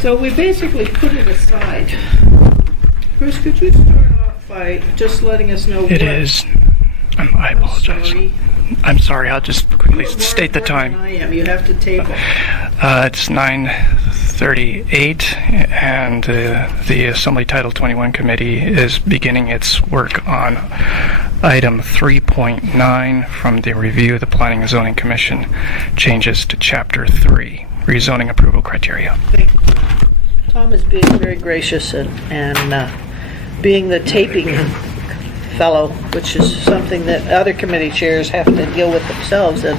So we basically put it aside. Bruce, could you start off by just letting us know It is. I apologize. Sorry. I'm sorry. I'll just quickly You're more state the important time. than I am. You have to table. It's 9:38, and the Assembly Title 21 Committee is beginning its work on item 3.9 from the review of the Planning and Zoning Commission changes to Chapter 3, rezoning approval criteria. Thank you. Tom is being very gracious and being the taping fellow, which is something that other committee chairs have to deal with themselves, and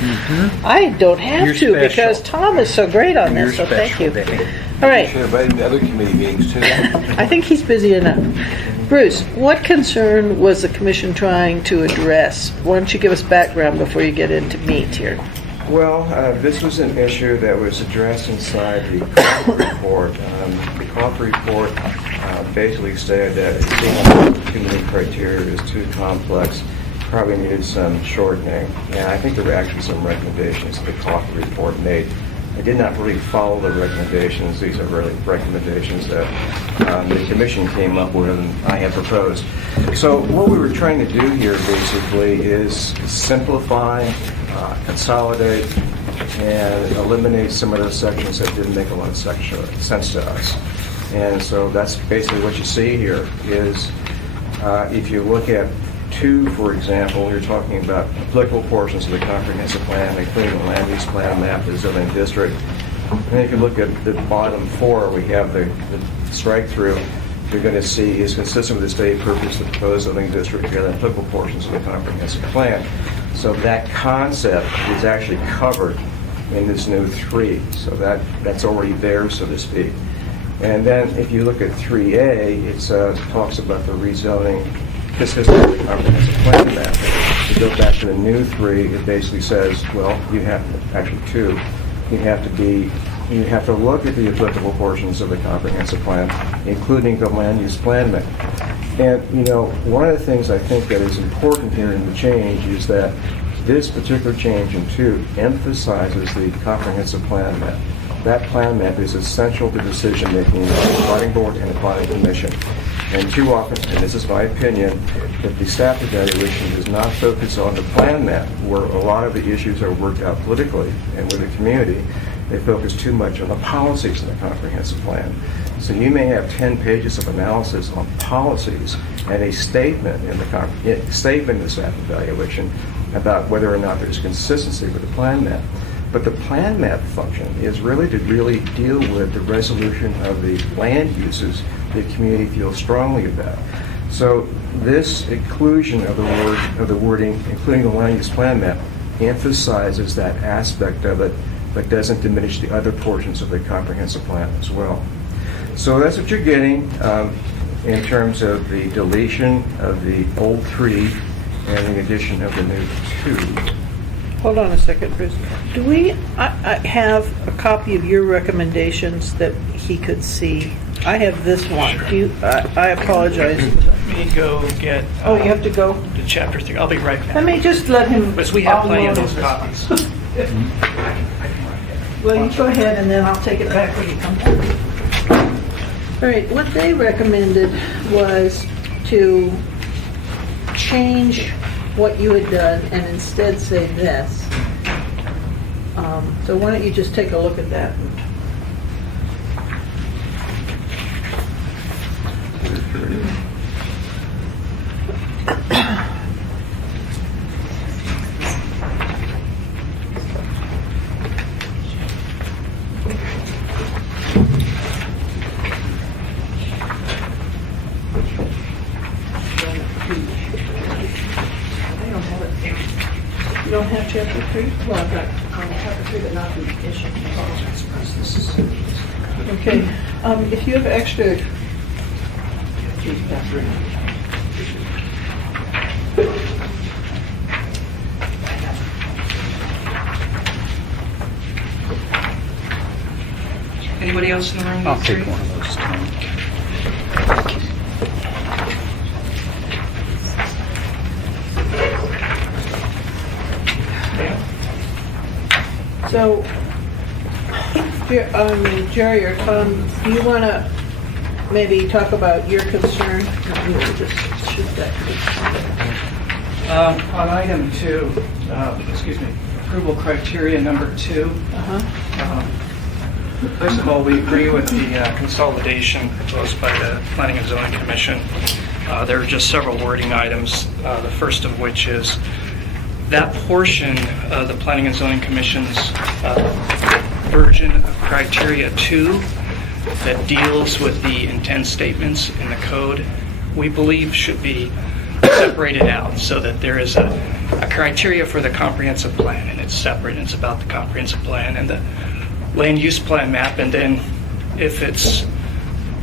I don't have You're to special. because Tom is so great on this, so thank you. All right, Should have invited other committee meetings too. I think he's busy enough. Bruce, what concern was the commission trying to address? Why don't you give us background before you get into meat here? Well, this was an issue that was addressed inside the COF report. The COF report basically stated that too many criteria is too complex, probably needed some shortening. And I think there were actually some recommendations the COF report made. I did not really follow the recommendations. These are really recommendations that the commission came up with and I had proposed. So what we were trying to do here basically is simplify, consolidate, and eliminate some of those sections that didn't make a lot of sense to us. And so that's basically what you see here is if you look at 2, for example, you're talking about applicable portions of the comprehensive plan, including the land use plan, map, the zoning district. And then if you look at the bottom 4, we have the strike through. You're going to see is consistent with the stated purpose of the proposed zoning district and the applicable portions of the comprehensive plan. So that concept is actually covered in this new 3. So that's already there, so to speak. And then if you look at 3A, it talks about the rezoning consistent with the comprehensive plan map. If you go back to the new 3, it basically says, well, you have, actually 2, you have to look at the applicable portions of the comprehensive plan, including the land use plan map. And, you know, one of the things I think that is important here in the change is that this particular change in 2 emphasizes the comprehensive plan map. That plan map is essential to decision-making in the planning board and the planning commission. And too often, and this is my opinion, that the staff evaluation does not focus on the plan map, where a lot of the issues are worked out politically and with the community. They focus too much on the policies in the comprehensive plan. So you may have 10 pages of analysis on policies and a statement in the statement in the staff evaluation about whether or not there's consistency with the plan map. But the plan map function is really to deal with the resolution of the land uses the community feels strongly about. So this inclusion of the wording, including the land use plan map, emphasizes that aspect of it, but doesn't diminish the other portions of the comprehensive plan as well. So that's what you're getting in terms of the deletion of the old 3 and the addition of the new 2. Hold on a second, Bruce. Do we I have a copy of your recommendations that he could see? I have this one. Do you, I apologize. Let me go get Oh, you have to go? to Chapter 3. I'll be right back. Let me just let him. Because we have plenty of offload those this. copies. Well, you go ahead and then I'll take it back when you come back. All right, what they recommended was to change what you had done and instead say this. So why don't you just take a look at that? You don't have chapter 3? Well, I've got chapter 3, but not the issue. Okay, if you have extra... Anybody else in the room? I'll take one of those, Tom. So Jerry or Tom, do you want to maybe talk about your concern? Let me just shoot that. On item 2, approval criteria number 2. First of all, we agree with the consolidation proposed by the Planning and Zoning Commission. There are just several wording items, the first of which is that portion of the Planning and Zoning Commission's version of criteria 2 that deals with the intent statements in the code, we believe should be separated out so that there is a criteria for the comprehensive plan, and it's separate, and it's about the comprehensive plan and the land use plan map, and then if it's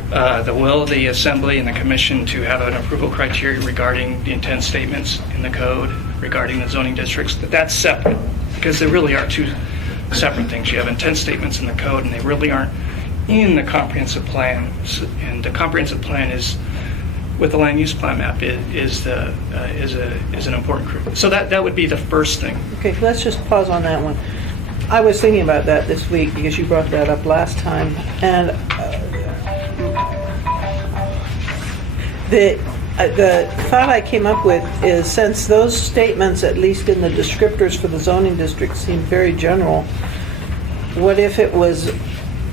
the will of the assembly and the commission to have an approval criteria regarding the intent statements in the code regarding the zoning districts, that's separate, because there really are two separate things. You have intent statements in the code, and they really aren't in the comprehensive plan, and the comprehensive plan is with the land use plan map is an important group. So that would be the first thing. Okay, let's just pause on that one. I was thinking about that this week because you brought that up last time, and the thought I came up with is, since those statements, at least in the descriptors for the zoning district, seem very general, what if it was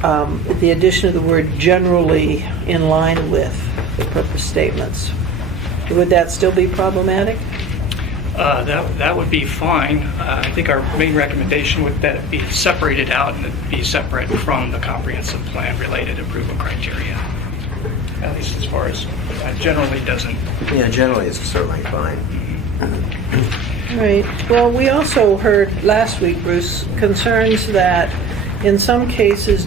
the addition of the word generally in line with the purpose statements? Would that still be problematic? That would be fine. I think our main recommendation would that it be separated out and it be separate from the comprehensive plan related approval criteria. At least as far as generally doesn't. Yeah, generally it's certainly fine. Right. Well, we also heard last week, Bruce, concerns that in some cases,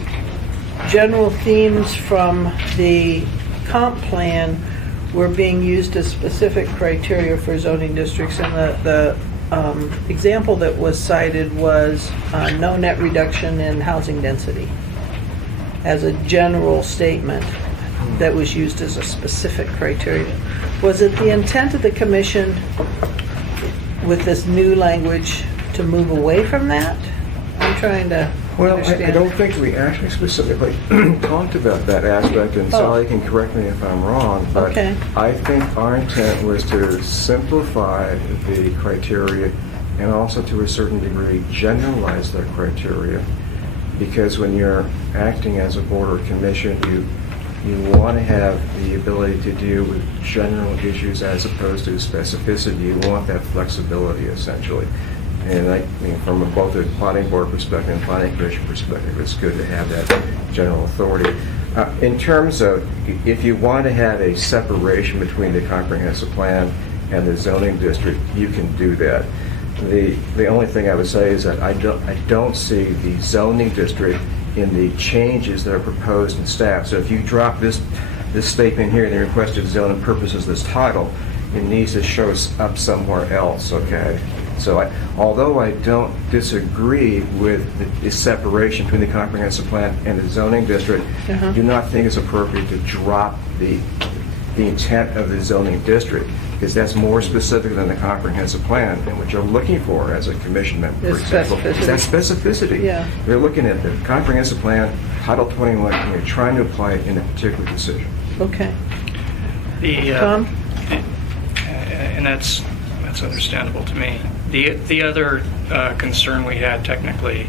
general themes from the comp plan were being used as specific criteria for zoning districts, and the example that was cited was no net reduction in housing density as a general statement that was used as a specific criteria. Was it the intent of the commission with this new language to move away from that? I'm trying to Well, understand. I don't think we actually specifically talked about that aspect, and Sally can correct me if I'm wrong, but Okay. I think our intent was to simplify the criteria and also to a certain degree generalize the criteria, because when you're acting as a board or commission, you want to have the ability to deal with general issues as opposed to specificity. You want that flexibility, essentially. And I mean, from both a planning board perspective and planning commission perspective, it's good to have that general authority. In terms of, if you want to have a separation between the comprehensive plan and the zoning district, you can do that. The only thing I would say is that I don't see the zoning district in the changes that are proposed in staff. So if you drop this statement here, the requested zoning purposes, this title, it needs to show up somewhere else, okay? So although I don't disagree with the separation between the comprehensive plan and the zoning district, I do not think it's appropriate to drop the intent of the zoning district, because that's more specific than the comprehensive plan, and what you're looking for as a commission member, for Is example, is that specificity. Yeah. You're looking at the comprehensive plan, Title 21, and you're trying to apply it in a particular decision. Okay. The, Tom? and that's understandable to me. The other concern we had technically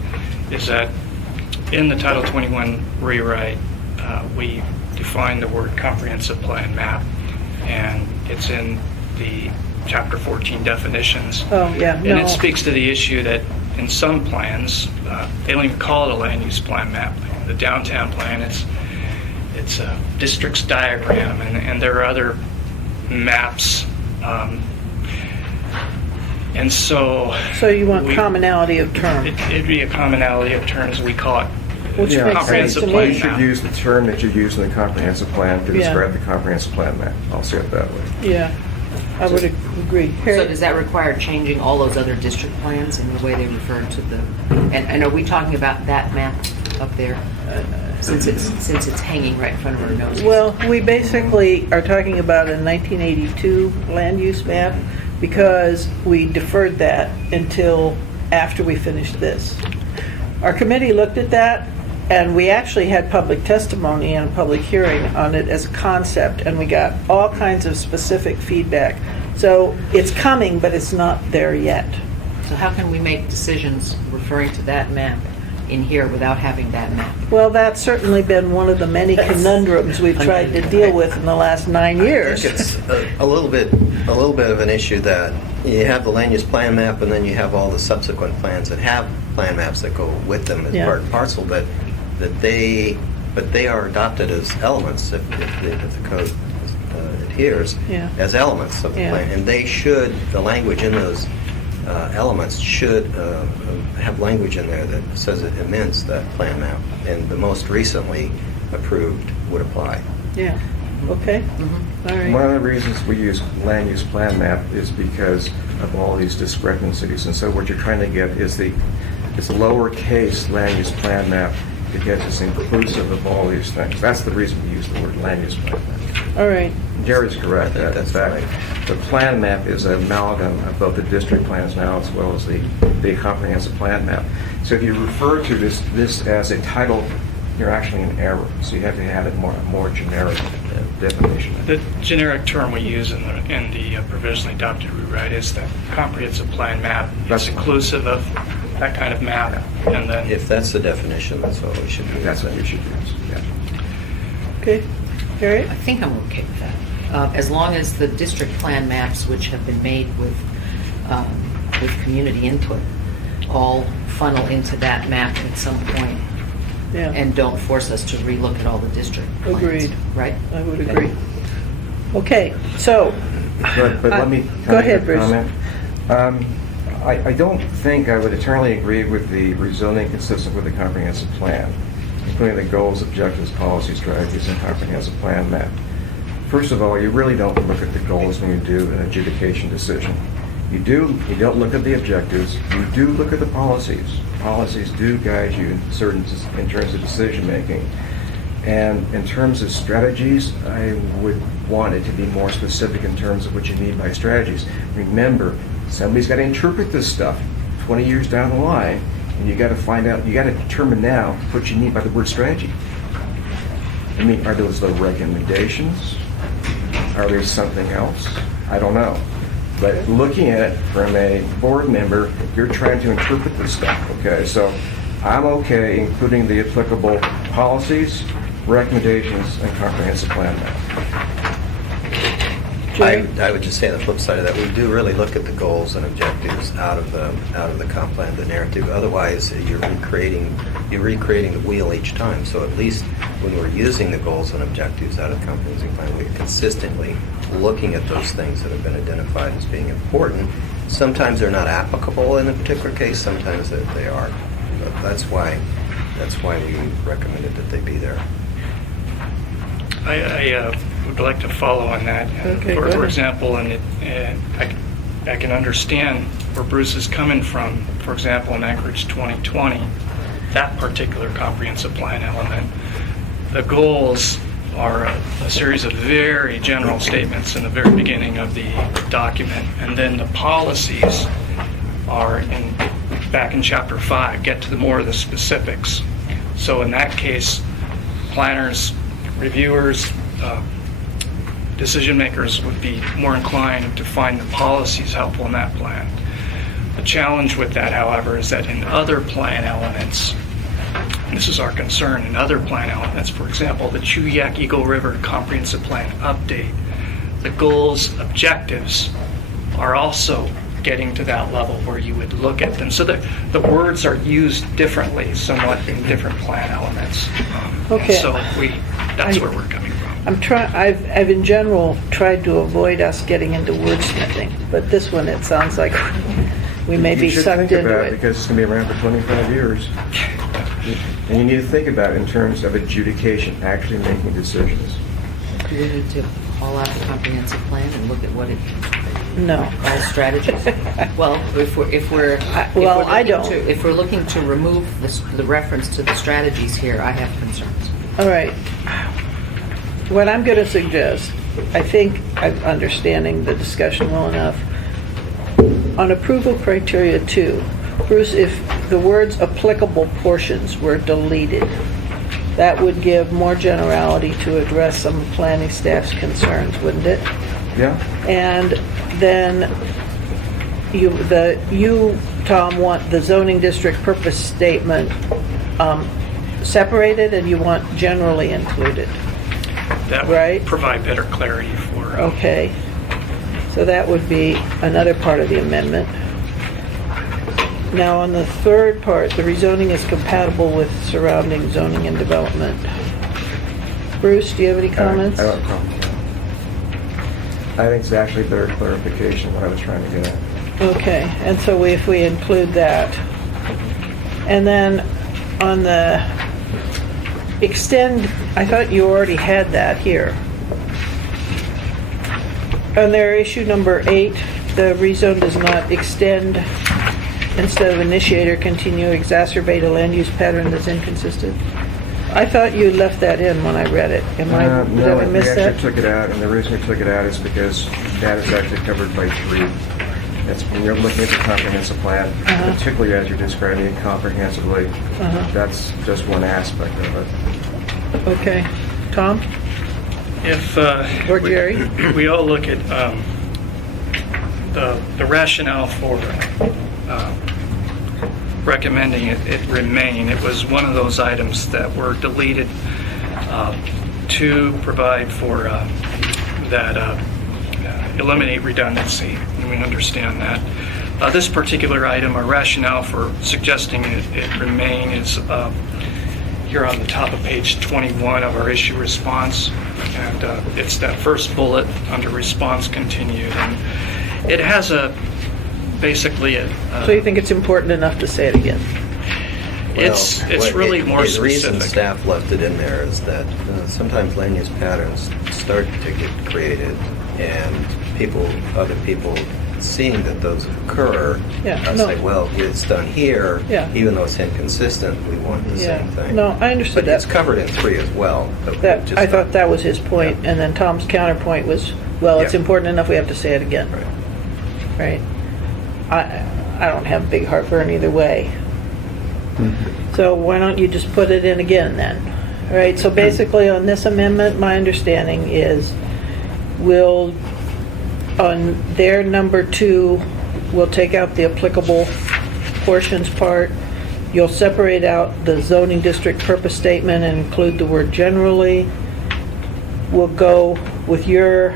is that in the Title 21 rewrite, we defined the word comprehensive plan map, and it's in the Chapter 14 definitions. Oh, yeah, And no. it speaks to the issue that in some plans, they don't even call it a land use plan map. The downtown plan, it's a districts diagram, and there are other maps. And so... So you want commonality of term, It'd be a commonality of terms, we call it. which Yeah, makes sense comprehensive to plan You me. should use the term that you use in the comprehensive plan to Yeah. describe the comprehensive plan map. I'll say it that way. Yeah, I would agree. So Harry? does that require changing all those other district plans in the way they refer to the, and are we talking about that map up there? Since it's hanging right in front of our noses? Well, we basically are talking about a 1982 land use map because we deferred that until after we finished this. Our committee looked at that And we actually had public testimony and a public hearing on it as a concept, and we got all kinds of specific feedback. So it's coming, but it's not there yet. So how can we make decisions referring to that map in here without having that map? Well, that's certainly been one of the many conundrums we've tried to deal with in the last 9 years. I think it's a little bit of an issue that you have the land use plan map, and then you have all the subsequent plans that have plan maps that go with them as Yeah. part and parcel, but they are adopted as elements if the code adheres Yeah. as elements of the Yeah. plan, and the language in those elements should have language in there that says it amends that plan map, and the most recently approved would apply. Yeah, okay, all One right. of the reasons we use land use plan map is because of all these discrepancies. And so what you're trying to get is it's a lowercase land use plan map to get this inclusive of all these things. That's the reason we use the word land use plan map. All right, Jerry's correct. I think In that's fact, right. the plan map is an amalgam of both the district plans now as well as the comprehensive plan map. So if you refer to this as a title, you're actually in error. So you have to have it more generic definition. The generic term we use in the provisionally adopted rewrite is that comprehensive plan map. That's It's fine. inclusive of that kind of map, and then If that's the definition, that's what we should do. That's what you should use, yeah. okay, Harriet? I think I'm okay with that. As long as the district plan maps, which have been made with community input, all funnel into that map at some point, Yeah, and don't force us to relook at all the district plans. Agreed. Right? I would agree. Okay, so, But let me Go ahead, make a Bruce. comment. I don't think I would eternally agree with the rezoning consistent with the comprehensive plan, including the goals, objectives, policies, strategies, and comprehensive plan map. First of all, you really don't look at the goals when you do an adjudication decision. You don't look at the objectives, you do look at the policies. Policies do guide you in terms of decision making. And in terms of strategies, I would want it to be more specific in terms of what you mean by strategies. Remember, somebody's got to interpret this stuff 20 years down the line, and you got to find out, you got to determine now what you mean by the word strategy. I mean, are those the recommendations? Are they something else? I don't know. But looking at it from a board member, you're trying to interpret this stuff, okay? So I'm okay including the applicable policies, recommendations, and comprehensive plan map. I would just say on the flip side of that, we do really look at the goals and objectives out of the comp plan, the narrative. Otherwise, you're recreating the wheel each time. So at least when we're using the goals and objectives out of the comprehensive plan, we're consistently looking at those things that have been identified as being important. Sometimes they're not applicable in a particular case. Sometimes they are. But that's why we recommended that they be there. I would like to follow on that. Okay, go For ahead. example, I can understand where Bruce is coming from. For example, in Anchorage 2020, that particular comprehensive plan element, the goals are a series of very general statements in the very beginning of the document, and then the policies are back in Chapter 5, get to the more of the specifics. So in that case, planners, reviewers, decision makers would be more inclined to find the policies helpful in that plan. The challenge with that, however, is that in other plan elements, and this is our concern, in other plan elements, for example, the Chuyak Eagle River Comprehensive Plan update, the goals, objectives are also getting to that level where you would look at them. So the words are used differently somewhat in different plan elements. Okay. So that's where we're coming from. I've in general tried to avoid us getting into wordsmithing, but this one, it sounds like we may be You should sucked think into about it it. because it's going to be around for 25 years. And you need to think about it in terms of adjudication, actually making decisions. Do we need to call out the comprehensive plan and look at what it No. all strategies? Well, if we're Well, I don't. If we're looking to remove the reference to the strategies here, I have concerns. All right. What I'm going to suggest, I think I'm understanding the discussion well enough. On approval criteria 2, Bruce, if the words applicable portions were deleted. That would give more generality to address some of planning staff's concerns, wouldn't it? Yeah? And then you, Tom, want the zoning district purpose statement separated, and you want generally included. That Right. would provide better clarity for, Okay. So that would be another part of the amendment. Now, on the third part, the rezoning is compatible with surrounding zoning and development. Bruce, do you have any comments? I don't have a problem with that. I think it's actually better clarification of what I was trying to get at. Okay, and so if we include that. And then on the extend, I thought you already had that here. On their issue number 8, the rezone does not extend, instead of initiate or continue, exacerbate a land use pattern that's inconsistent. I thought you left that in when I read it. Did I No, we miss actually that? took it out, and the reason we took it out is because that is actually covered by 3. That's when you're looking at the comprehensive plan, particularly as you're describing it comprehensively. That's just one aspect of it. Okay. Tom? if Or Jerry? we all look at the rationale for recommending it remain, it was one of those items that were deleted to provide for that eliminate redundancy, and we understand that. This particular item, our rationale for suggesting it remain is here on the top of page 21 of our issue response, and it's that first bullet under response continued, and it has basically a So you think it's important enough to say it again? it's Well, really more The reason specific. staff left it in there is that sometimes land use patterns start to get created, and other people seeing that those occur, Yeah, I no. say, well, it's done here, Yeah. even though it's inconsistent, we want the Yeah. same thing. No, I understood But it's that. covered in 3 as well. but we That, just I don't- thought that was his point, and then Tom's counterpoint was, well, it's Yeah. important enough we have to say it again, Right. right? I don't have big heartburn either way. So why don't you just put it in again then? All right, so basically on this amendment, my understanding is we'll, on their number 2, we'll take out the applicable portions part. You'll separate out the zoning district purpose statement and include the word generally. We'll go with your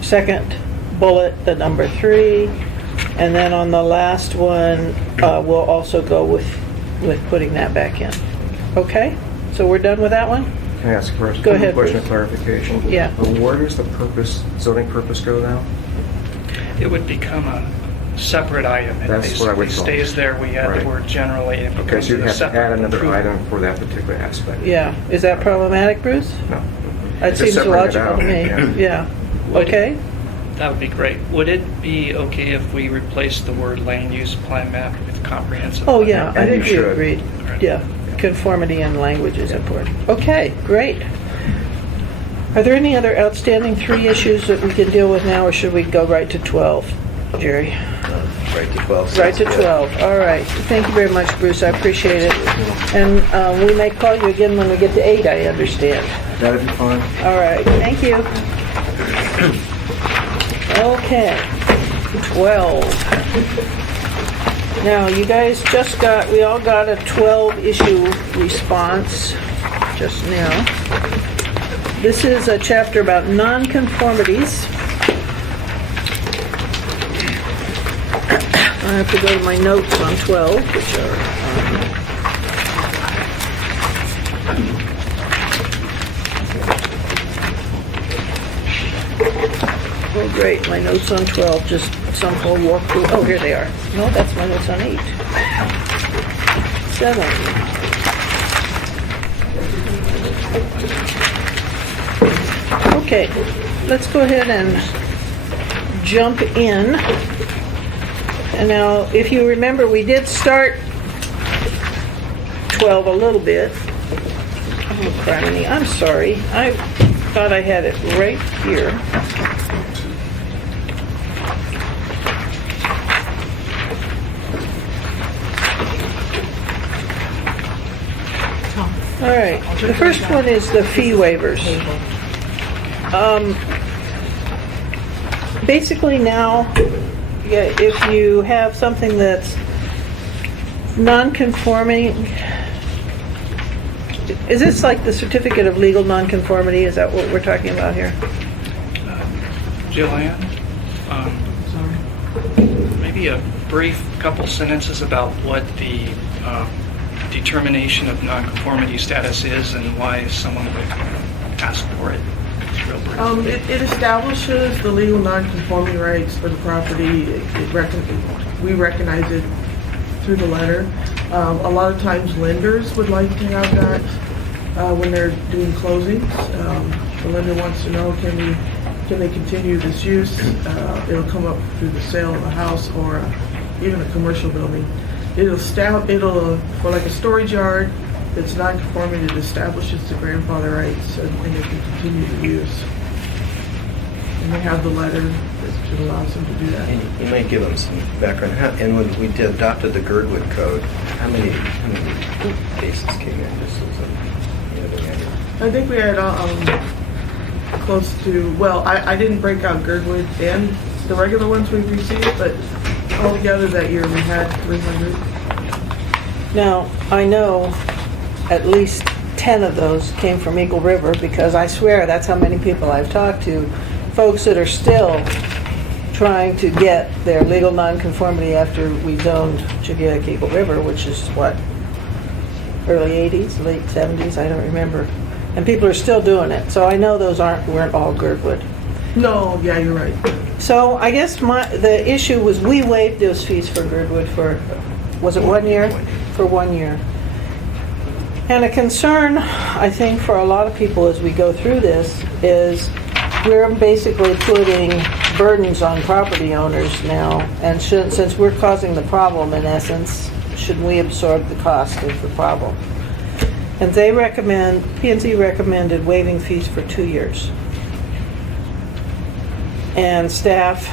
second bullet, the number 3. And then on the last one, we'll also go with putting that back in. Okay? So we're done with that one? Can I ask a question? Go ahead, Question Bruce. of clarification. Yeah. Where does the zoning purpose go now? It would become a separate item. It That's what I basically would thought. stays there. We add Right. the word generally. It Okay, becomes so you'd a have to separate add another approval. item for that particular aspect. Yeah. Is that problematic, Bruce? No. That Just seems separate it logical to out, me. yeah. Yeah. Okay? That would be great. Would it be okay if we replace the word land use plan map with comprehensive? Oh, plan yeah, map? I And think you we should. agreed. Right. Yeah, conformity in language is important. Okay, great. Are there any other outstanding 3 issues that we can deal with now, or should we go right to 12, Jerry? Right to 12. Right to sounds good. 12, all right. Thank you very much, Bruce, I appreciate it. And we may call you again when we get to 8, I understand. That'd be fine. All right, thank you. Okay, 12. Now, you guys we all got a 12 issue response just now. This is a chapter about nonconformities. I have to go to my notes on 12, which are... Oh, great, my notes on 12, just some whole walkthrough. Oh, here they are. No, that's my notes on 8. 7. Okay, let's go ahead and jump in. And now, if you remember, we did start 12 a little bit. Oh, criminy, I'm sorry. I thought I had it right here. All right, the first one is the fee waivers. Basically now, yeah, if you have something that's non-conforming, is this like the certificate of legal non-conformity? Is that what we're talking about here? Jillian, maybe a brief couple sentences about what the determination of nonconformity status is and why someone would ask for it. It's real brief. It establishes the legal non-conforming rights for the property. We recognize it through the letter. A lot of times lenders would like to have that when they're doing closings. The lender wants to know, can they continue this use? It'll come up through the sale of a house or even a commercial building. It'll, for like a storage yard that's non-conforming, it establishes the grandfather rights and they can continue to use. And they have the letter that allows them to do that. And you might give them some background. And when we adopted the Girdwood Code, how many cases came in? This was I think we had close to, well, I didn't break out Girdwood and the regular ones we've received, but altogether that year we had 300. Now, I know at least 10 of those came from Eagle River because I swear that's how many people I've talked to, folks that are still trying to get their legal nonconformity after we zoned Chigiak Eagle River, which is what, early 80s, late 70s, I don't remember. And people are still doing it. So I know those weren't all Girdwood. No, yeah, you're right. So I guess the issue was we waived those fees for Girdwood for, was it 1 year? For 1 year. And a concern, I think, for a lot of people as we go through this is we're basically putting burdens on property owners now. And since we're causing the problem in essence, should we absorb the cost of the problem? And they recommend, P&Z recommended waiving fees for 2 years. And staff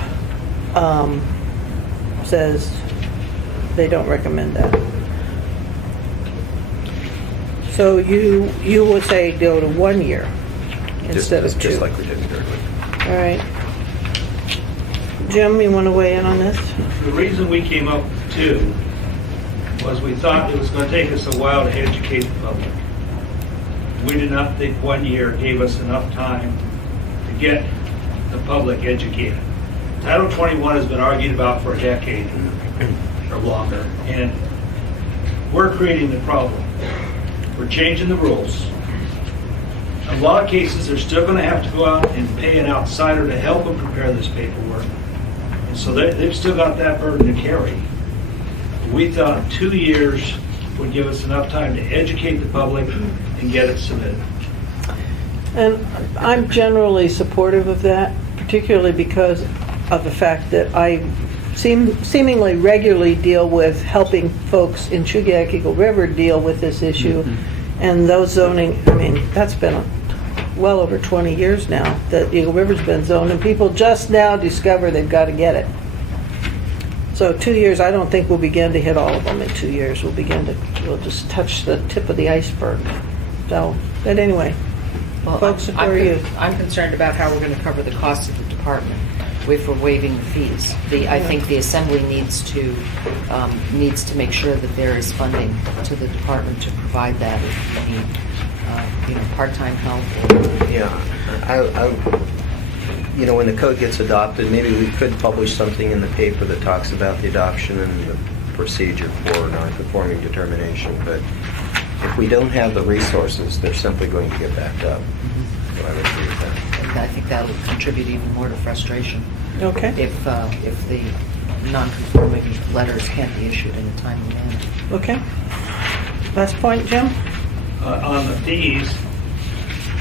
says they don't recommend that. So you would say go to 1 year instead of 2. Just like we did in Girdwood. All right. Jim, you want to weigh in on this? The reason we came up with 2 was we thought it was going to take us a while to educate the public. We did not think 1 year gave us enough time to get the public educated. Title 21 has been argued about for a decade or longer, and we're creating the problem. We're changing the rules. In a lot of cases, they're still going to have to go out and pay an outsider to help them prepare this paperwork. And so they've still got that burden to carry. We thought 2 years would give us enough time to educate the public and get it submitted. And I'm generally supportive of that, particularly because of the fact that I seemingly regularly deal with helping folks in Chigiak Eagle River deal with this issue. And those zoning, I mean, that's been well over 20 years now that Eagle River's been zoned, and people just now discover they've got to get it. So 2 years, I don't think we'll begin to hit all of them in 2 years. We'll just touch the tip of the iceberg. So, but anyway, Well, folks, who are you? I'm concerned about how we're going to cover the cost of the department if we're waiving the fees. I think the assembly needs to make sure that there is funding to the department to provide that if they need, part-time help. Yeah, when the code gets adopted, maybe we could publish something in the paper that talks about the adoption and the procedure for non-conforming determination. But if we don't have the resources, they're simply going to get backed up. So I would agree with that. And I think that will contribute even more to frustration Okay, if the non-conforming letters can't be issued in a timely manner. okay. Last point, Jim? On the fees,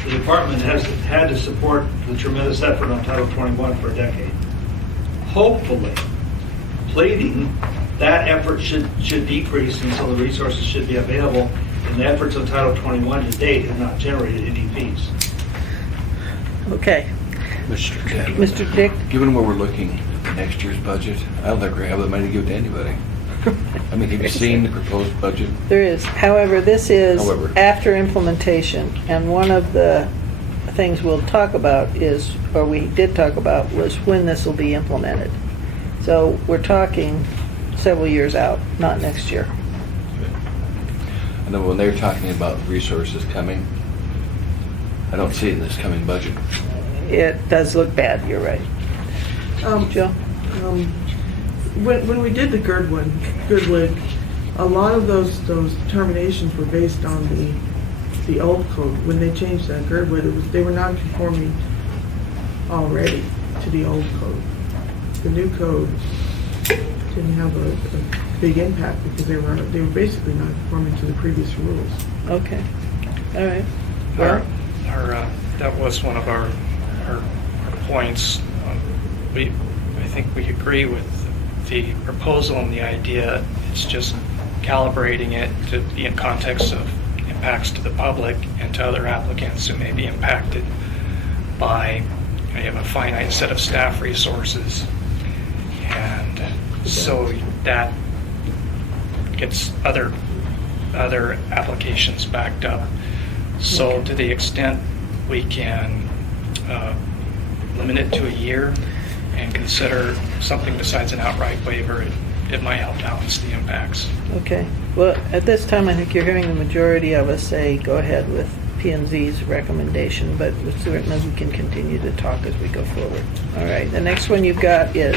the department has had to support the tremendous effort on Title 21 for a decade. Hopefully, pleading, that effort should decrease, and so the resources should be available. And the efforts on Title 21 to date have not generated any fees. Okay. Mr. Chairman, Mr. Dick? given where we're looking at next year's budget, I don't think we're going to have the money to give to anybody. I mean, have you seen the proposed budget? There is. However, this is However. after implementation, and one of the things we'll talk about is, or we did talk about, was when this will be implemented. So we're talking several years out, not next year. I know when they're talking about resources coming, I don't see it in this coming budget. It does look bad, you're right. Jill? When we did the Girdwood, a lot of those determinations were based on the old code. When they changed that Girdwood, they were non-conforming already to the old code. The new code didn't have a big impact because they were basically not conforming to the previous rules. Okay, all right. Well, That was one of our points. I think we agree with the proposal and the idea. It's just calibrating it to be in context of impacts to the public and to other applicants who may be impacted by, you have a finite set of staff resources. And so that gets other applications backed up. So to the extent we can limit it to a year and consider something besides an outright waiver, it might help balance the impacts. okay. Well, at this time, I think you're hearing the majority of us say go ahead with P&Z's recommendation, but certainly we can continue to talk as we go forward. All right, the next one you've got is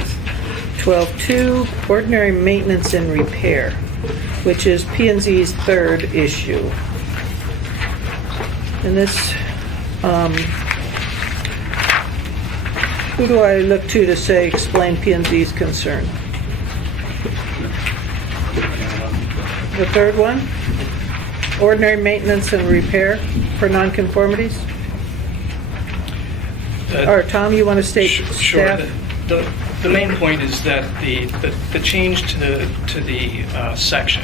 12.2, ordinary maintenance and repair, which is P&Z's third issue. And this, who do I look to say explain P&Z's concern? The third one? Ordinary maintenance and repair for nonconformities? Or Tom, you want to state Sure. staff? The main point is that the change to the section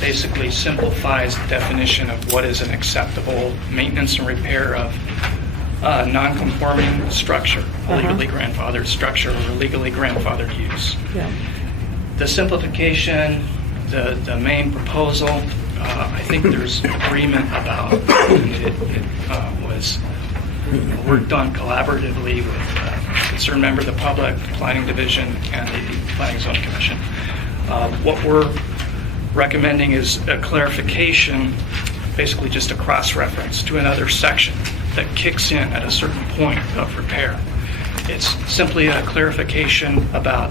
basically simplifies the definition of what is an acceptable maintenance and repair of non-conforming structure, a legally grandfathered structure, or legally grandfathered use. Yeah. The simplification, the main proposal, I think there's agreement about, and it was worked on collaboratively with a concerned member of the public, the Planning Division, and the Planning and Zoning Commission. What we're recommending is a clarification, basically just a cross-reference to another section that kicks in at a certain point of repair. It's simply a clarification about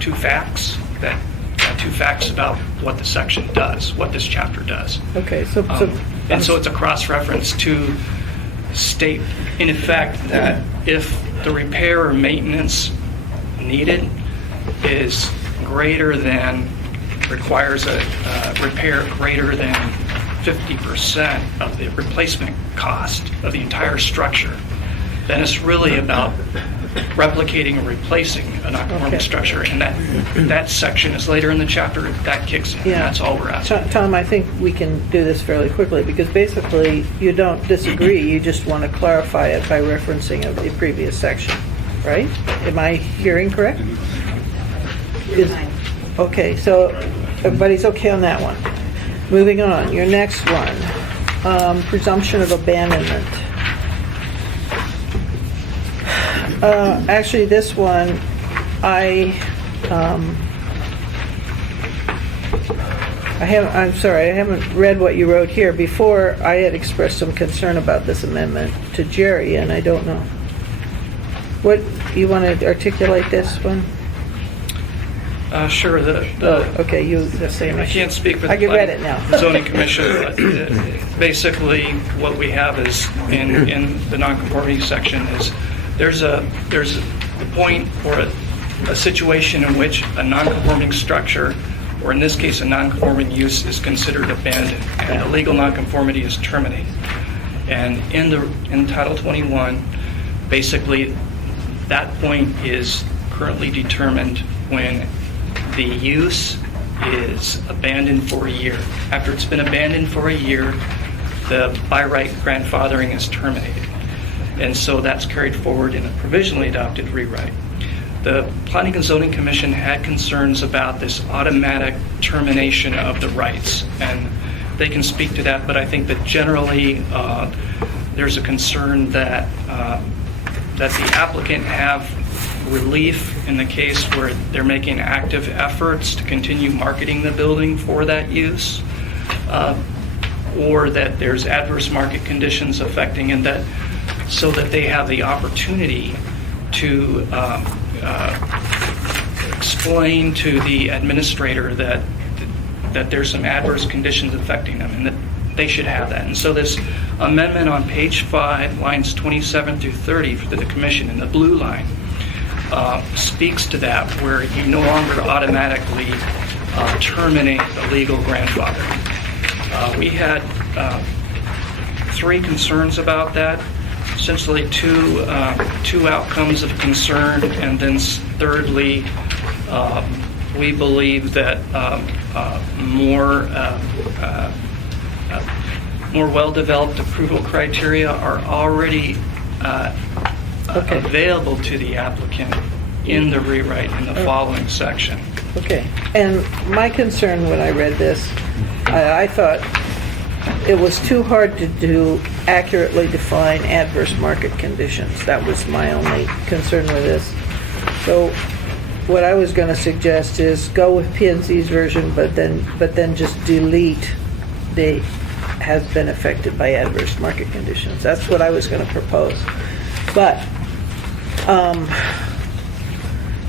two facts about what the section does, what this chapter does. Okay, so And so it's a cross-reference to state, in effect, that if the repair or maintenance needed is greater than, requires a repair greater than 50% of the replacement cost of the entire structure, then it's really about replicating or replacing a non-conforming Okay. structure. And that section is later in the chapter, that kicks in. Yeah. That's all we're asking. Tom, I think we can do this fairly quickly because basically you don't disagree, you just want to clarify it by referencing of the previous section, right? Am I hearing correct? Okay, so everybody's okay on that one. Moving on, your next one, presumption of abandonment. Actually, this one, I'm sorry, I haven't read what you wrote here. Before, I had expressed some concern about this amendment to Jerry, and I don't know. What, you want to articulate this one? Sure. Okay, you, the same I issue. can't speak for the I can read it Planning now. Zoning Commission, but basically what we have is in the nonconformity section is there's a point or a situation in which a nonconforming structure, or in this case a nonconforming use, is considered abandoned and the legal nonconformity is terminated. And in Title 21, basically that point is currently determined when the use is abandoned for a year. After it's been abandoned for a year, the by right grandfathering is terminated. And so that's carried forward in a provisionally adopted rewrite. the Planning and Zoning Commission had concerns about this automatic termination of the rights, and they can speak to that, but I think that generally there's a concern that that the applicant have relief in the case where they're making active efforts to continue marketing the building for that use, or that there's adverse market conditions affecting, and that so that they have the opportunity to explain to the administrator that there's some adverse conditions affecting them and that they should have that. And so this amendment on page 5, lines 27 through 30 for the commission in the blue line speaks to that, where you no longer automatically terminate the legal grandfather. We had 3 concerns about that. Essentially two outcomes of concern, and then thirdly, we believe that more well-developed approval criteria are already available to the applicant in the rewrite in the following section. Okay, and my concern when I read this, I thought it was too hard to accurately define adverse market conditions. That was my only concern with this. So what I was going to suggest is go with P&Z's version, but then just delete the has been affected by adverse market conditions. That's what I was going to propose. But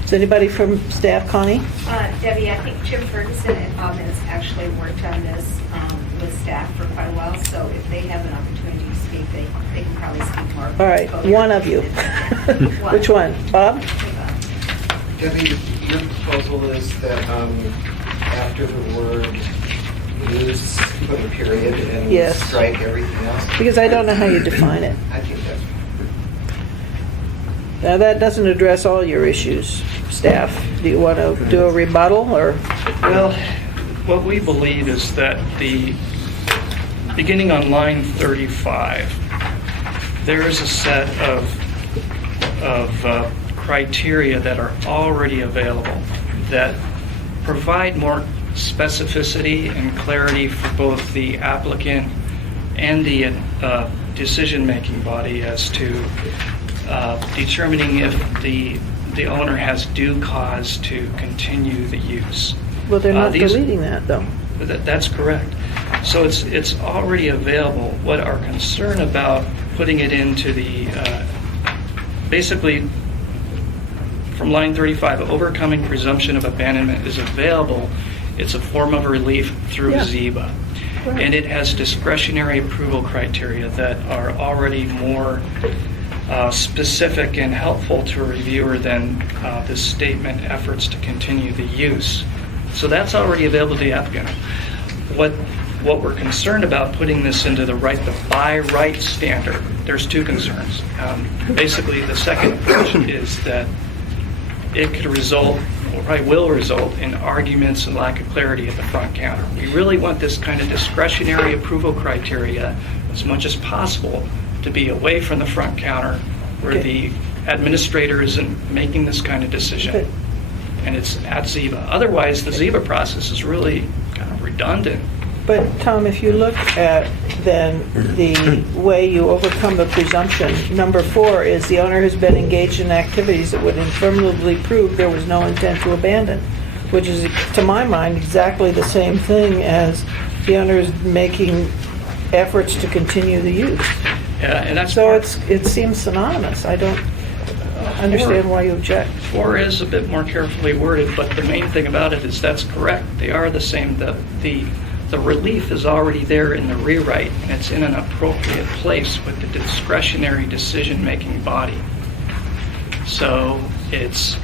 is anybody from staff, Connie? Debbie, I think Jim Ferguson and Bob has actually worked on this with staff for quite a while, so if they have an opportunity to speak, they can probably speak more. All right, one of you. Which one? Bob? Debbie, your proposal is that after the word use, put a period and Yes. strike everything else? Because I don't know how you define it. I think that's Now, that doesn't address all your issues, staff. Do you want to do a rebuttal, or? Well, what we believe is that beginning on line 35, there is a set of criteria that are already available that provide more specificity and clarity for both the applicant and the decision-making body as to determining if the owner has due cause to continue the use. Well, they're not deleting that, though. That's correct. So it's already available. What our concern about putting it into the, basically, from line 35, overcoming presumption of abandonment is available. It's a form of relief through ZEBA. Right. And it has discretionary approval criteria that are already more specific and helpful to a reviewer than this statement efforts to continue the use. So that's already available to the applicant. What we're concerned about putting this into the by right standard, there's 2 concerns. Basically, the second approach is that it could result, or probably will result, in arguments and lack of clarity at the front counter. We really want this kind of discretionary approval criteria as much as possible to be away from the front counter where the administrator isn't making this kind of decision. Okay. And it's at ZEBA. Otherwise, the ZEBA process is really kind of redundant. But, Tom, if you look at then the way you overcome the presumption, number 4 is the owner has been engaged in activities that would affirmatively prove there was no intent to abandon, which is, to my mind, exactly the same thing as the owner is making efforts to continue the use. Yeah, and that's So it seems synonymous. I don't understand why you object. 4 is a bit more carefully worded, but the main thing about it is that's correct. They are the same. The relief is already there in the rewrite, and it's in an appropriate place with the discretionary decision-making body. So it's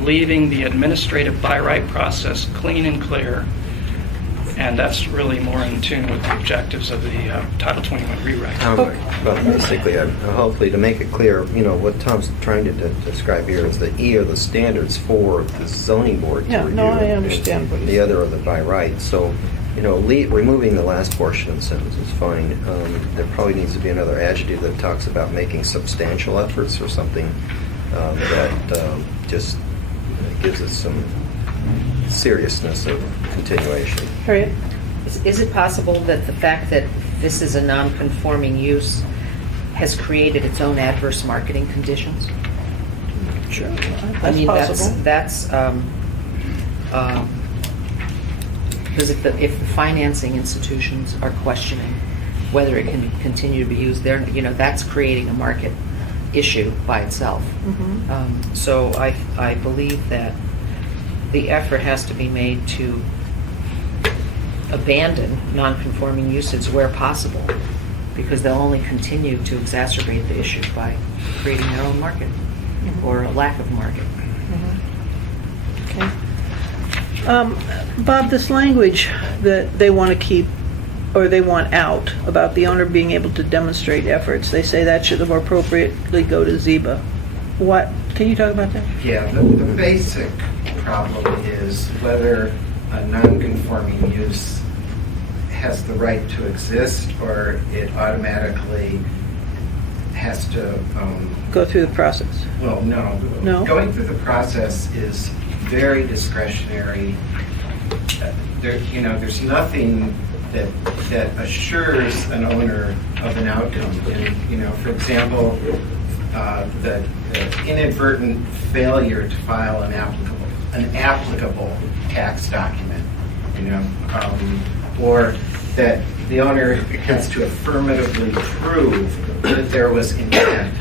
leaving the administrative by right process clean and clear, and that's really more in tune with the objectives of the Title 21 rewrite. But basically, hopefully to make it clear, what Tom's trying to describe here is the E are the standards for the zoning board to Yeah, review. no, I understand what and you're the other are the by right. So, removing the last portion of the sentence is fine. There probably needs to be another adjective that talks about making substantial efforts or something that just gives us some seriousness of continuation. Harriet? Is it possible that the fact that this is a non-conforming use has created its own adverse marketing conditions? Sure. I That's mean, possible. Because if the financing institutions are questioning whether it can continue to be used, that's creating a market issue by itself. Mhm. So I believe that the effort has to be made to abandon non-conforming uses where possible, because they'll only continue to exacerbate the issue by creating their own market or a lack of market. Okay. Bob, this language that they want to keep, or they want out, about the owner being able to demonstrate efforts, they say that should more appropriately go to ZEBA. What, can you talk about that? Yeah, the basic problem is whether a non-conforming use has the right to exist, or it automatically has to, Go through the process. well, no. No? Going through the process is very discretionary. There's nothing that assures an owner of an outcome. And, for example, the inadvertent failure to file an applicable tax document, or that the owner has to affirmatively prove that there was intent.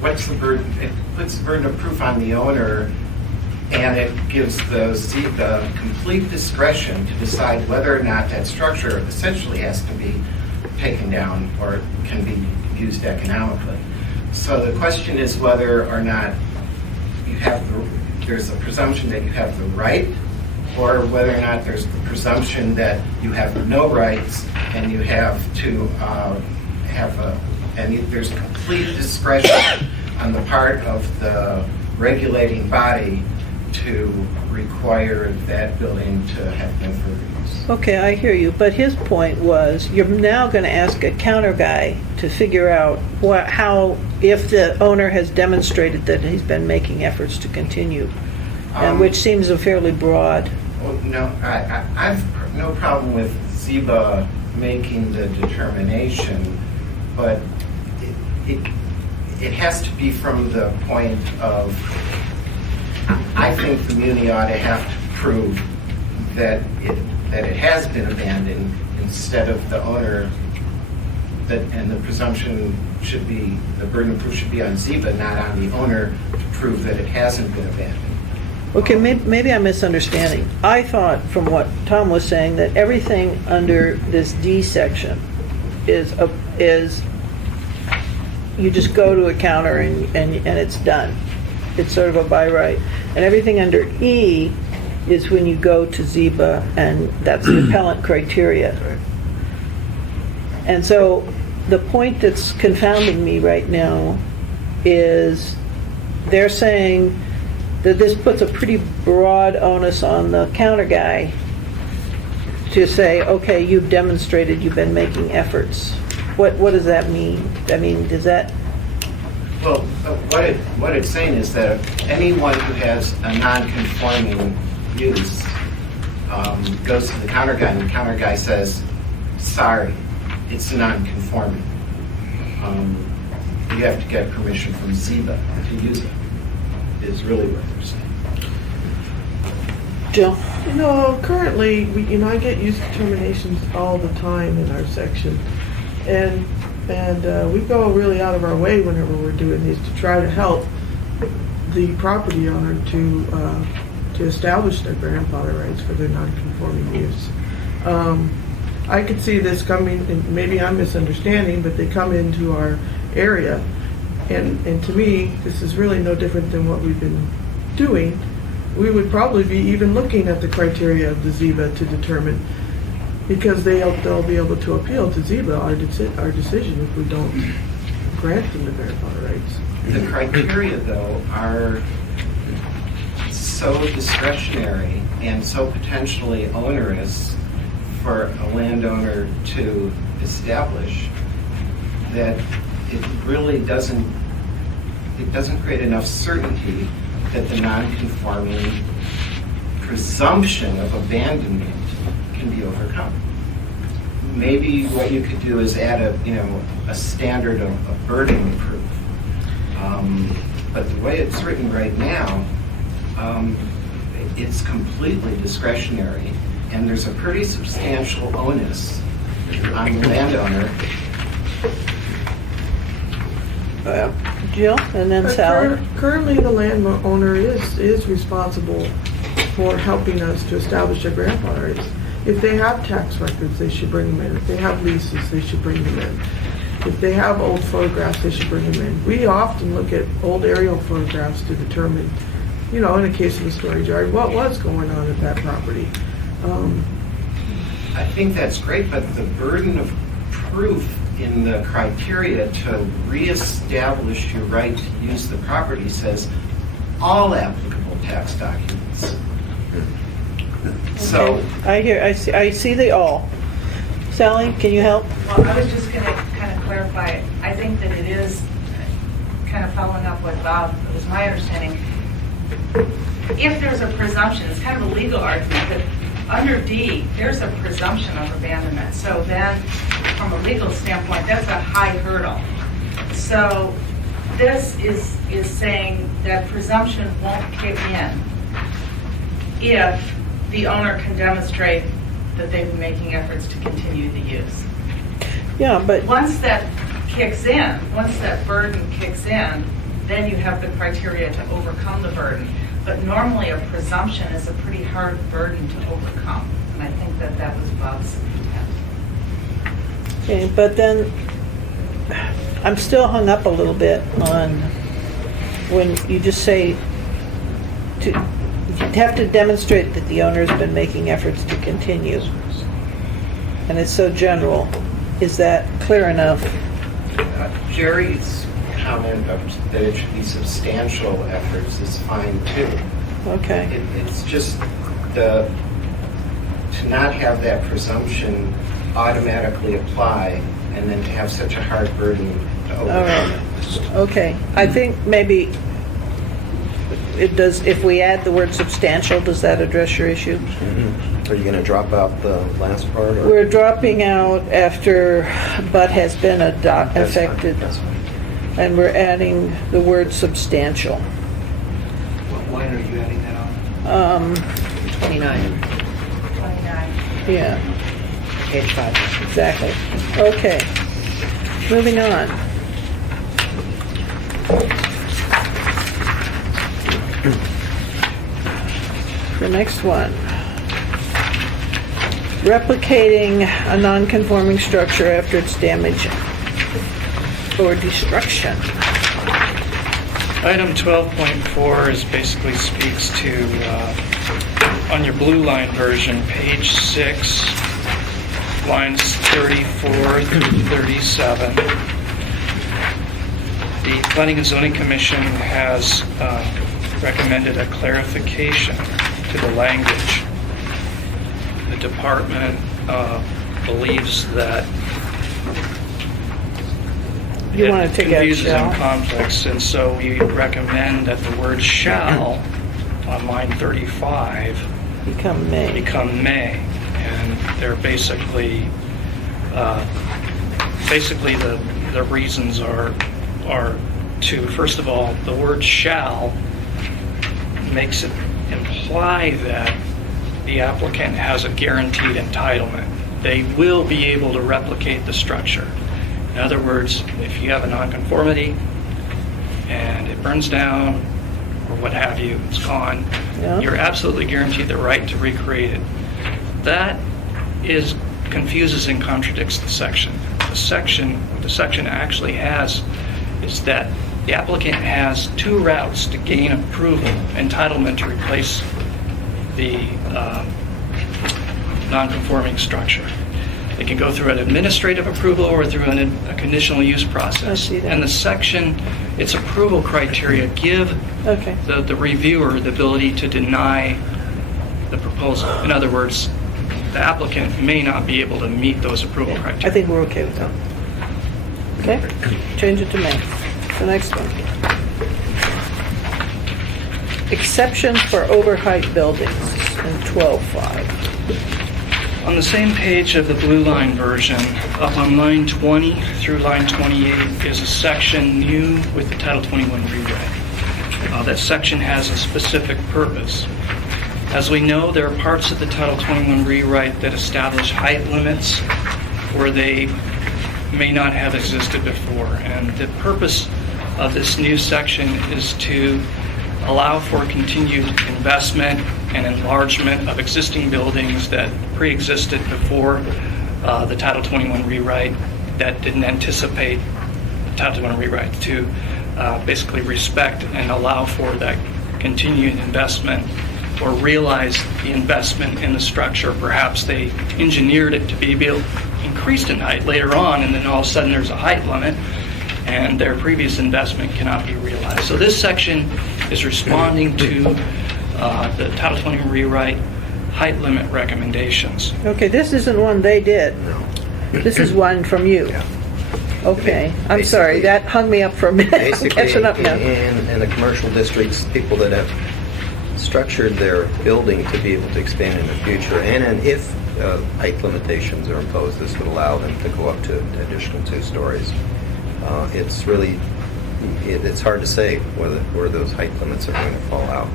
What's the burden? It puts the burden of proof on the owner, and it gives the complete discretion to decide whether or not that structure essentially has to be taken down or can be used economically. So the question is whether or not there's a presumption that you have the right, or whether or not there's the presumption that you have no rights and you have to there's complete discretion on the part of the regulating body to require that building to have been for use. Okay, I hear you, but his point was, you're now going to ask a counter guy to figure out how, if the owner has demonstrated that he's been making efforts to continue, and which seems a fairly broad. Well, no, I've no problem with ZEBA making the determination, but it has to be from the point of, I think the muni ought to have to prove that it has been abandoned instead of the owner, and the presumption should be, the burden of proof should be on ZEBA, not on the owner to prove that it hasn't been abandoned. Okay, maybe I'm misunderstanding. I thought from what Tom was saying that everything under this D section is you just go to a counter and it's done. It's sort of a by right. And everything under E is when you go to ZEBA, and that's the appellant criteria. And so the point that's confounding me right now is they're saying that this puts a pretty broad onus on the counter guy to say, okay, you've demonstrated you've been making efforts. What does that mean? I mean, does that... Well, what it's saying is that anyone who has a non-conforming use goes to the counter guy, and the counter guy says, sorry, it's non-conforming. You have to get permission from ZEBA to use it, is really what they're saying. Jill? Currently, I get use determinations all the time in our section. And we go really out of our way whenever we're doing these to try to help the property owner to establish their grandfather rights for their non-conforming use. I could see this coming, and maybe I'm misunderstanding, but they come into our area, and to me, this is really no different than what we've been doing. We would probably be even looking at the criteria of the ZEBA to determine, because they'll be able to appeal to ZEBA our decision if we don't grant them the grandfather rights. The criteria, though, are so discretionary and so potentially onerous for a landowner to establish that it really doesn't create enough certainty that the non-conforming presumption of abandonment can be overcome. Maybe what you could do is add a standard of burden of proof. But the way it's written right now, it's completely discretionary, and there's a pretty substantial onus on the landowner. Jill, and then Sally. Currently, the landowner is responsible for helping us to establish their grandfather rights. If they have tax records, they should bring them in. If they have leases, they should bring them in. If they have old photographs, they should bring them in. We often look at old aerial photographs to determine, in the case of a storage yard, what was going on at that property. I think that's great, but the burden of proof in the criteria to reestablish your right to use the property says all applicable tax documents. So, Okay. I see the all. Sally, can you help? Well, I was just going to kind of clarify, I think that it is kind of following up what Bob, it was my understanding, if there's a presumption, it's kind of a legal argument, that under D, there's a presumption of abandonment. So then, from a legal standpoint, that's a high hurdle. So this is saying that presumption won't kick in if the owner can demonstrate that they've been making efforts to continue the use. Yeah, but Once that kicks in, once that burden kicks in, then you have the criteria to overcome the burden. But normally a presumption is a pretty hard burden to overcome. And I think that was Bob's intent. okay, but then I'm still hung up a little bit on when you just say you'd have to demonstrate that the owner has been making efforts to continue. And it's so general. Is that clear enough? Jerry's comment that it should be substantial efforts is fine too. Okay. It's just to not have that presumption automatically apply and then to have such a hard burden to All overcome. right. Okay. I think maybe it does, if we add the word substantial, does that address your issue? Are you going to drop out the last part? Or? We're dropping out after but has been That's fine, affected, That's fine. and we're adding the word substantial. What line are you adding that on? 29, 29. Yeah, page 5. exactly. Okay, moving on. The next one. Replicating a non-conforming structure after its damage or destruction. Item 12.4 is basically speaks to, on your blue line version, page 6, lines 34 through 37. The Planning and Zoning Commission has recommended a clarification to the language. The department believes that You want to take out confuses and shall? conflicts, and so we recommend that the word shall on line 35 Become may. become may, and they're basically the reasons are to, first of all, the word shall makes it imply that the applicant has a guaranteed entitlement. They will be able to replicate the structure. In other words, if you have a nonconformity and it burns down or what have you, it's gone, Yeah. you're absolutely guaranteed the right to recreate it. That confuses and contradicts the section. What the section actually has is that the applicant has two routes to gain approval, entitlement to replace the non-conforming structure. They can go through an administrative approval or through a conditional use process. I see that. And the section, its approval criteria give Okay, the reviewer the ability to deny the proposal. In other words, the applicant may not be able to meet those approval I criteria. think we're okay with that. Okay, change it to may. The next one. exception for overheight buildings in 12.5. On the same page of the blue line version, up on line 20 through line 28 is a section new with the Title 21 rewrite. That section has a specific purpose. As we know, there are parts of the Title 21 rewrite that establish height limits where they may not have existed before. And the purpose of this new section is to allow for continued investment and enlargement of existing buildings that pre-existed before the Title 21 rewrite that didn't anticipate the Title 21 rewrite, to basically respect and allow for that continued investment or realize the investment in the structure. Perhaps they engineered it to be increased in height later on, and then all of a sudden there's a height limit and their previous investment cannot be realized. So this section is responding to the Title 20 rewrite height limit recommendations. Okay, this isn't one they did. No. This is one from you. Yeah. Okay, I'm sorry, that hung me up for a minute. I'm Basically, catching up now. in the commercial districts, people that have structured their building to be able to expand in the future, and if height limitations are imposed, this would allow them to go up to additional 2 stories. It's really, it's hard to say where those height limits are going to fall out.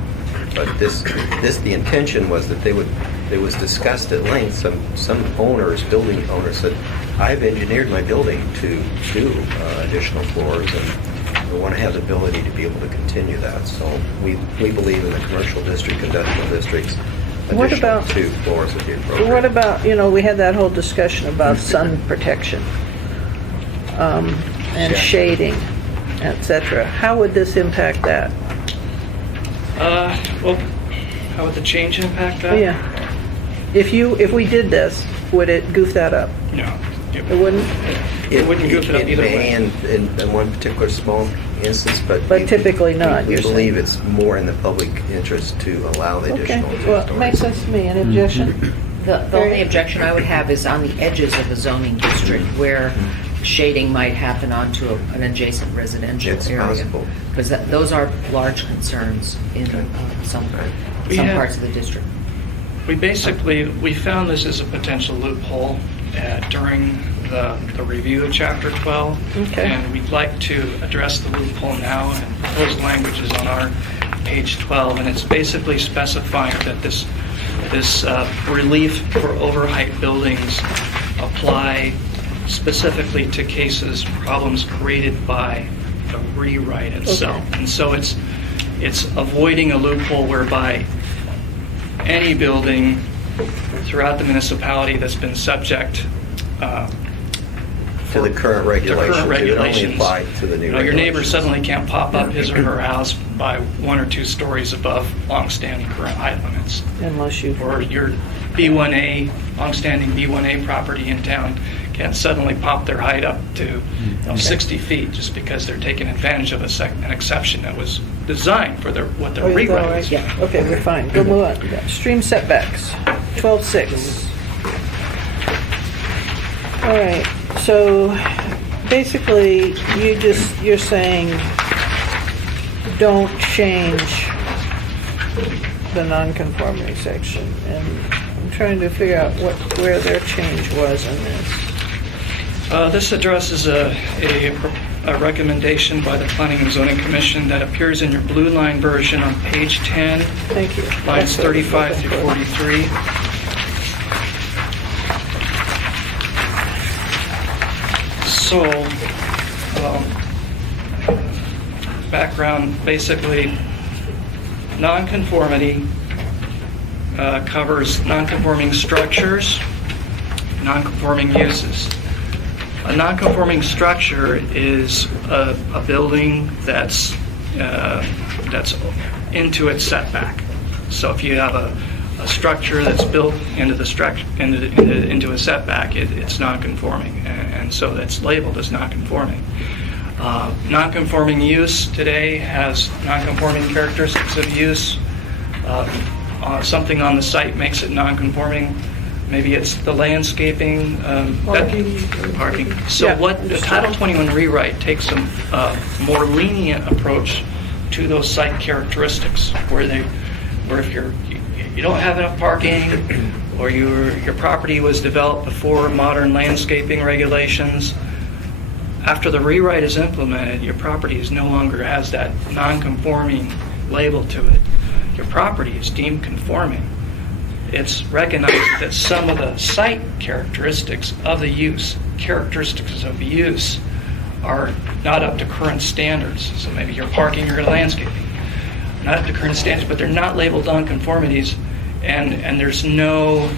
But the intention was that it was discussed at length. Some owners, building owners, said, I've engineered my building to do additional floors, and we want to have the ability to be able to continue that. So we believe in the commercial district, industrial districts, What additional about- 2 floors would be appropriate. What about, we had that whole discussion about sun protection and Yeah. shading, et cetera. How would this impact that? Well, how would the change impact that? Yeah. If we did this, would it goof that up? No. It wouldn't? It wouldn't goof it up either way. It may in one particular small instance, but... But typically not, We you're saying. believe it's more in the public interest to allow the Okay, additional 2 well, stories. makes sense to me. An objection? The only objection I would have is on the edges of a zoning district where shading might happen onto an adjacent residential It's area. possible. Because those are large concerns in some We have- parts of the district. We found this as a potential loophole during the review of Chapter 12. Okay. And we'd like to address the loophole now, and proposed language is on our page 12, and it's basically specifying that this relief for overheight buildings apply specifically to problems created by the rewrite itself. Okay. And so it's avoiding a loophole whereby any building throughout the municipality that's been subject To the current regulations. to current regulations. It would only apply to the new Your neighbor regulations. suddenly can't pop up his or her house by 1 or 2 stories above longstanding current height limits. Unless you... Or your B1A, longstanding B1A property in town can't suddenly pop their height up to 60 feet just because they're taking advantage of an exception that was designed for what their Oh, you go, rewrite right? is. Yeah, okay, we're fine. Go move on. Stream setbacks, 12.6. All right, so basically, you're saying don't change the non-conformity section, and I'm trying to figure out where their change was in this. This addresses a recommendation by the Planning and Zoning Commission that appears in your blue line version on page 10, Thank you. lines That's what I was 35 looking through for. 43. So, background, basically, nonconformity covers nonconforming structures, nonconforming uses. A nonconforming structure is a building that's into its setback. So if you have a structure that's built into a setback, it's nonconforming, and so that's labeled as nonconforming. Nonconforming use today has nonconforming characteristics of use. Something on the site makes it nonconforming. Maybe it's the landscaping, parking. So Yeah, what the Title 21 rewrite takes a more lenient approach to those site characteristics, where if you don't have enough parking, or your property was developed before modern landscaping regulations, after the rewrite is implemented, your property is no longer has that non-conforming label to it. Your property is deemed conforming. It's recognized that some of the site characteristics of the use, are not up to current standards. So maybe your parking or your landscaping, not up to current standards, but they're not labeled nonconformities, and there's no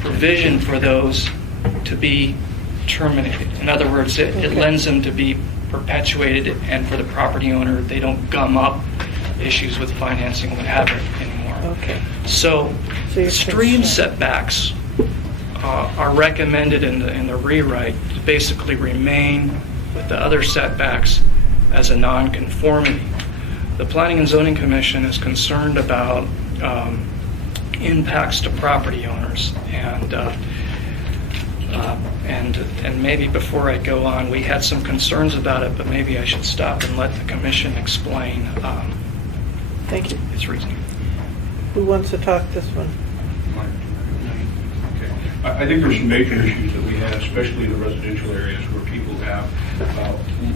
provision for those to be terminated. In other words, it lends them to be perpetuated, and for the property owner, they don't gum up issues with financing or what have you anymore. Okay. So you're stream concerned. setbacks are recommended in the rewrite to basically remain with the other setbacks as a non-conformity. The Planning and Zoning Commission is concerned about impacts to property owners, and maybe before I go on, we had some concerns about it, but maybe I should stop and let the commission explain Thank you. its reasoning. Who wants to talk this one? Okay. I think there's some major issues that we have, especially in the residential areas where people have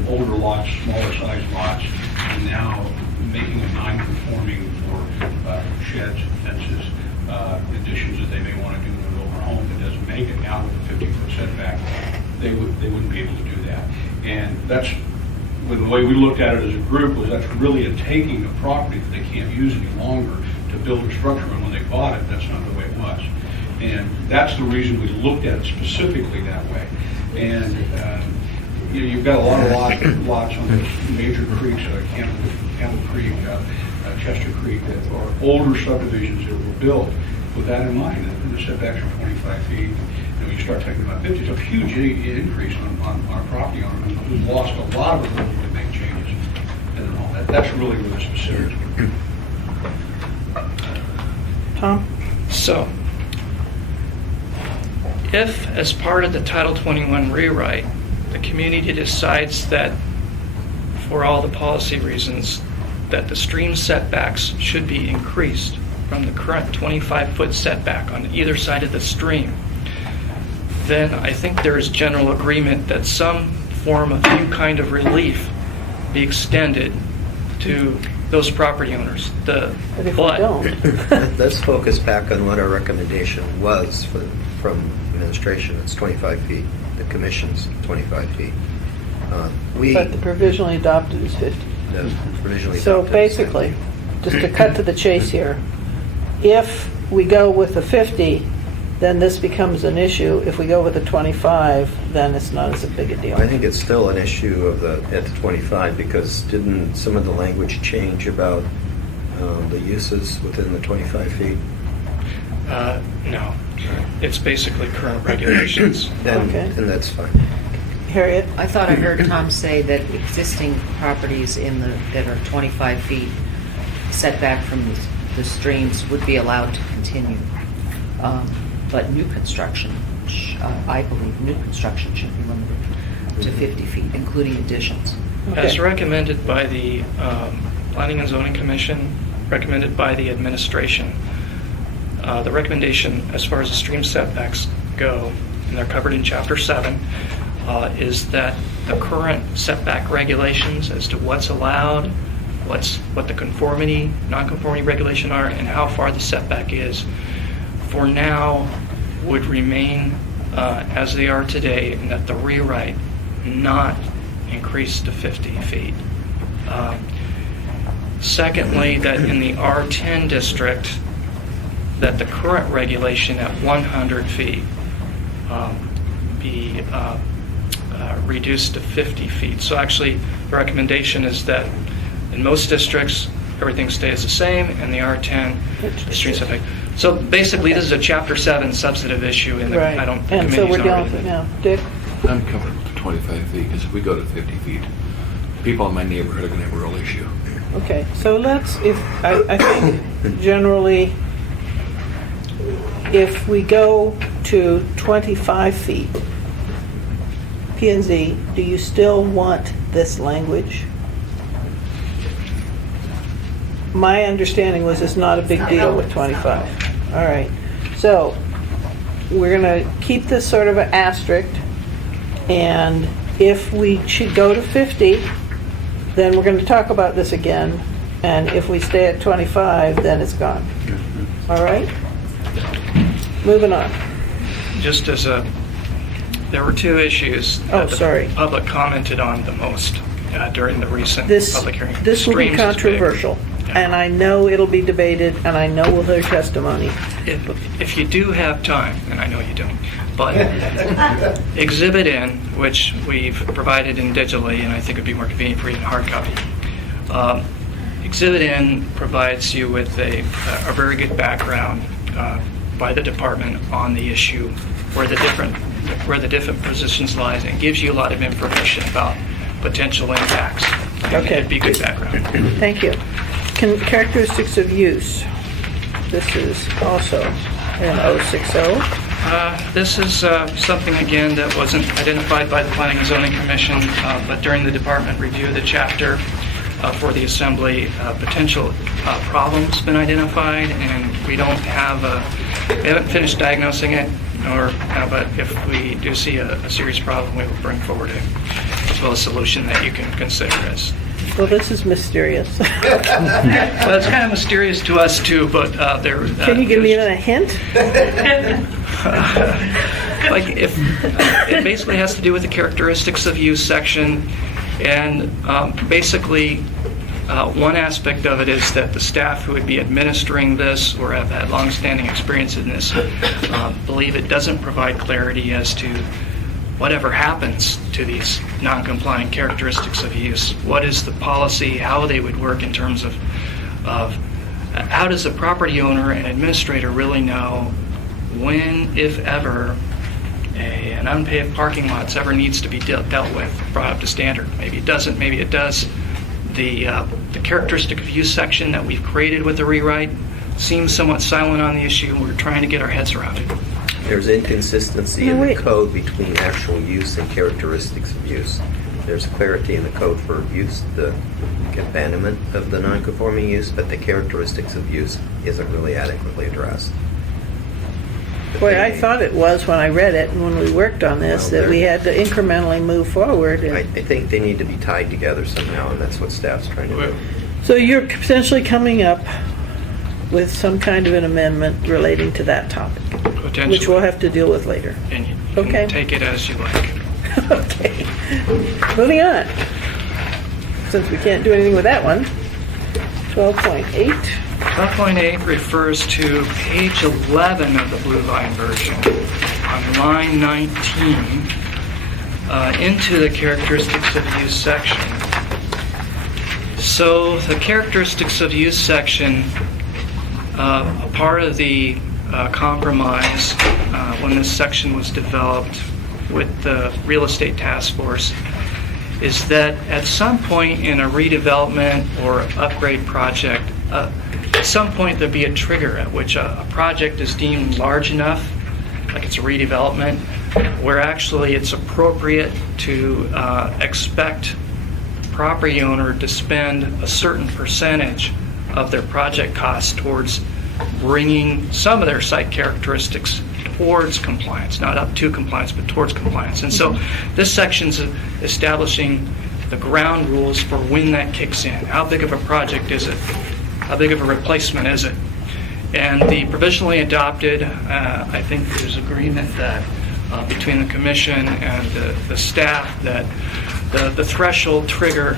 older lots, smaller sized lots, and now making it non-conforming for sheds, fences, additions that they may want to do in an older home that doesn't make it now with a 50-foot setback. They wouldn't be able to do that. And that's, the way we looked at it as a group, was that's really a taking of property that they can't use any longer to build a structure, and when they bought it, that's not the way it was. And that's the reason we looked at it specifically that way. And you've got a lot of lots on those major creeks, Campbell Creek, Chester Creek, that are older subdivisions that were built with that in mind, and the setbacks are 25 feet. And when you start talking about 50, it's a huge increase on our property owner who's lost a lot of ability to make changes and all that. That's really where the specifics are. Tom? So, if, as part of the Title 21 rewrite, the community decides that, for all the policy reasons, that the stream setbacks should be increased from the current 25-foot setback on either side of the stream, then I think there is general agreement that some form of new kind of relief be extended to those property owners. But if we don't, Let's focus back on what our recommendation was from administration. It's 25 feet. The commission's 25 feet. but the provisionally adopted is 50. The provisionally So adopted is basically, just to cut to the chase here, if we go with the 50, then this becomes an issue. If we go with the 25, then it's not as big a deal. I think it's still an issue at the 25, because didn't some of the language change about the uses within the 25 feet? No. It's basically current regulations. Then, Okay. then that's fine. Harriet? I thought I heard Tom say that existing properties that are 25 feet setback from the streams would be allowed to continue. But new construction, I believe, new construction should be limited to 50 feet, including additions. As Okay. recommended by the Planning and Zoning Commission, recommended by the administration, the recommendation as far as the stream setbacks go, and they're covered in Chapter 7, is that the current setback regulations as to what's allowed, what the conformity, non-conformity regulation are, and how far the setback is, for now would remain as they are today, and that the rewrite not increase to 50 feet. Secondly, that in the R10 district, that the current regulation at 100 feet be reduced to 50 feet. So actually, the recommendation is that in most districts, everything stays the same, and the R10, the street setback. So basically, this is a Chapter 7 substantive issue, and Right. I don't. The And so we're committee's not dealing ready with to- it now. Dick? I'm comfortable with the 25 feet, because if we go to 50 feet, people in my neighborhood are going to have a real issue. Okay, so I think generally, if we go to 25 feet, P&Z, do you still want this language? my understanding was it's not a big deal with 25. All right. So we're going to keep this sort of an asterisk, and if we should go to 50, then we're going to talk about this again, and if we stay at 25, then it's gone. All right? Moving on. Just as there were two issues that the public commented on the most during the recent public hearing. This will be Streams is big. controversial, and I know it'll be debated, and I know we'll hear testimony. If you do have time, and I know you don't, but Exhibit N, which we've provided in digitally, and I think it'd be more convenient for you in hard copy. Exhibit N provides you with a very good background by the department on the issue, where the different positions lies, and gives you a lot of information about potential impacts. Okay. It'd be good background. Thank you. Characteristics of use. This is also in 060. This is something, again, that wasn't identified by the Planning and Zoning Commission, but during the department review of the chapter for the assembly, potential problems been identified, and we haven't finished diagnosing it, but if we do see a serious problem, we will bring forward a solution that you can consider as. Well, this is mysterious. Well, it's kind of mysterious to us too, but there. Can you give me even a hint? It basically has to do with the characteristics of use section, and basically one aspect of it is that the staff who would be administering this or have had longstanding experience in this believe it doesn't provide clarity as to whatever happens to these non-compliant characteristics of use. What is the policy, how they would work in terms of how does the property owner and administrator really know when, if ever, an unpaved parking lot ever needs to be dealt with, brought up to standard. Maybe it doesn't, maybe it does. The characteristic of use section that we've created with the rewrite seems somewhat silent on the issue, and we're trying to get our heads around it. There's inconsistency in the code between actual use and characteristics of use. There's clarity in the code for use, the abandonment of the non-conforming use, but the characteristics of use isn't really adequately addressed. Boy, I thought it was when I read it and when we worked on this, that we had to incrementally move forward. I think they need to be tied together somehow, and that's what staff's trying to do. So you're potentially coming up with some kind of an amendment relating to that topic, Potentially. which we'll have to deal with later. And you Okay. can take it as you like. Okay. Moving on. Since we can't do anything with that one. 12.8. 12.8 refers to page 11 of the Blue Line version, on line 19, into the characteristics of use section. So the characteristics of use section, a part of the compromise when this section was developed with the real estate task force is that at some point in a redevelopment or upgrade project, at some point there'll be a trigger at which a project is deemed large enough, like it's a redevelopment, where actually it's appropriate to expect property owner to spend a certain percentage of their project costs towards bringing some of their site characteristics towards compliance, not up to compliance, but towards compliance. And so this section's establishing the ground rules for when that kicks in. How big of a project is it? How big of a replacement is it? And the provisionally adopted, I think there's agreement that between the commission and the staff that the threshold trigger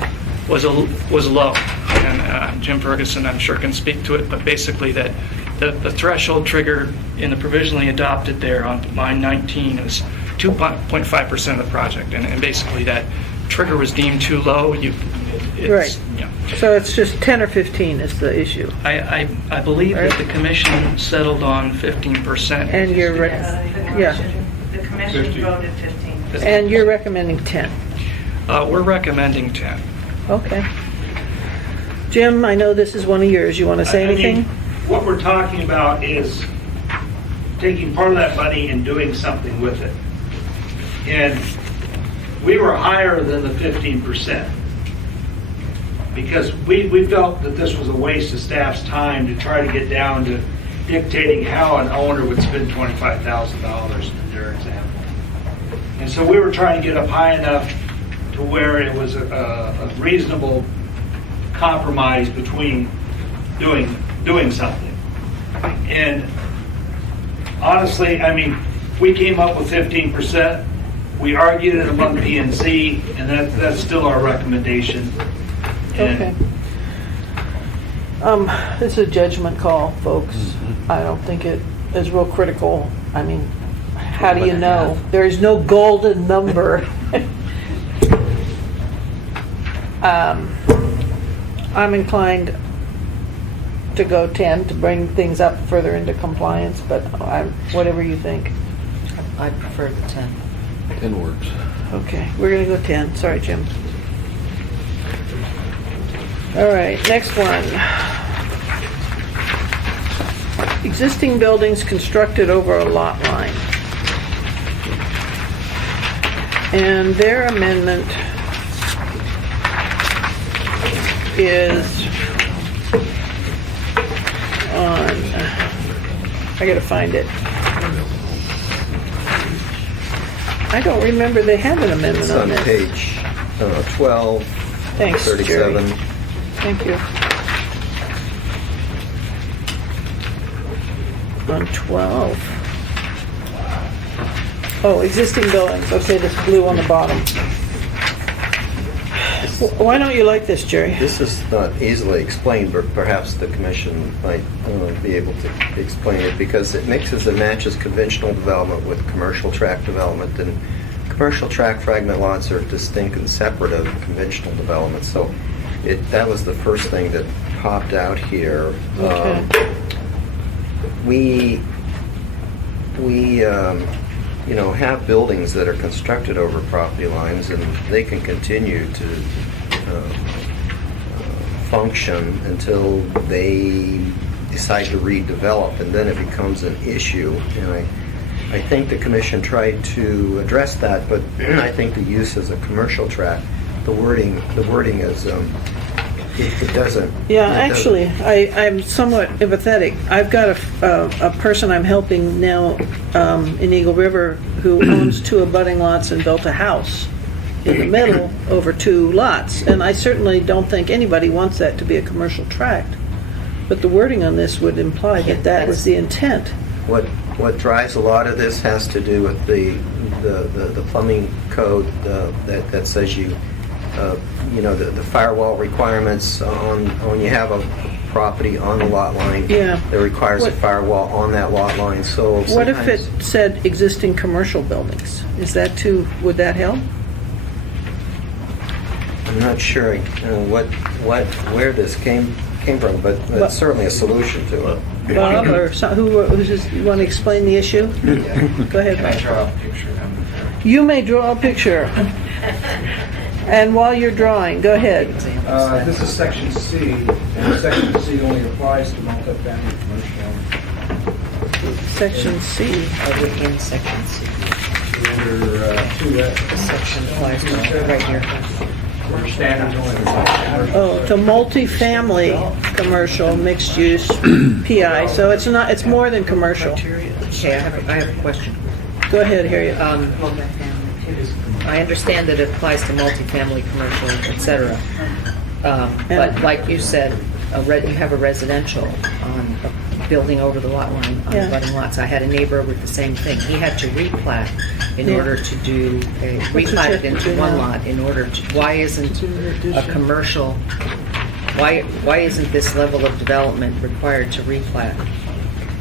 was low. And Jim Ferguson, I'm sure, can speak to it, but basically that the threshold trigger in the provisionally adopted there on line 19 is 2.5% of the project. And basically that trigger was deemed too low. Right. Yeah. So it's just 10 or 15 is the issue. I believe that the commission settled on 15%. And you're, The commission voted 15. and you're recommending 10. We're recommending 10. Okay. Jim, I know this is one of yours. You want to say anything? What we're talking about is taking part of that money and doing something with it. And we were higher than the 15%. because we felt that this was a waste of staff's time to try to get down to dictating how an owner would spend $25,000 in their example. And so we were trying to get up high enough to where it was a reasonable compromise between doing something. And honestly, I mean, we came up with 15%. We argued it among P&Z, and that's still our recommendation. And Okay. This is a judgment call, folks. I don't think it is real critical. I mean, how do you know? There is no golden number. I'm inclined to go 10 to bring things up further into compliance, but whatever you think. I prefer the 10. 10 works. Okay, we're gonna go 10. Sorry, Jim. All right, next one. Existing buildings constructed over a lot line. And their amendment is on, I gotta find it. I don't remember they had an amendment It's on on this. page 12, Thanks, Jerry. 37. Thank you. On 12. Oh, existing buildings. Okay, this blue on the bottom. Why don't you like this, Jerry? This is not easily explained, but perhaps the commission might be able to explain it, because it mixes and matches conventional development with commercial tract development, and commercial tract fragment lots are distinct and separate of conventional development. So that was the first thing that popped out here. Okay. We have buildings that are constructed over property lines, and they can continue to function until they decide to redevelop, and then it becomes an issue. And I think the commission tried to address that, but I think the use as a commercial tract, the wording is, it doesn't. Yeah, it actually, doesn't- I'm somewhat empathetic. I've got a person I'm helping now in Eagle River who owns 2 abutting lots and built a house in the middle over 2 lots. And I certainly don't think anybody wants that to be a commercial tract. But the wording on this would imply that that was the intent. What drives a lot of this has to do with the plumbing code that says the firewall requirements on when you have a property on the lot line. Yeah. That requires a What- firewall on that lot line. So What if sometimes- it said existing commercial buildings? Would that help? I'm not sure where this came from, but it's certainly a solution to it. Bob, or you want to explain the issue? Go ahead, Can I Bob. draw a picture of You may draw a picture. And while you're drawing, go ahead. This is section C, and section C only applies to multifamily commercial. Section C. In section C. Under 2F. The section applies to right here. Standards only apply to commercial. Oh, to multifamily, commercial, mixed use, PI. So it's more than commercial. Okay, I have a question. Go ahead, Harriet. I understand that it applies to multifamily, commercial, et cetera. But like you said, you have a residential on a building over the lot line on Yeah. abutting lots. I had a neighbor with the same thing. He had to replat in Yeah. order to do, What's replat it it into do one now? lot in order to, why isn't a commercial, why isn't this level of development required to replat?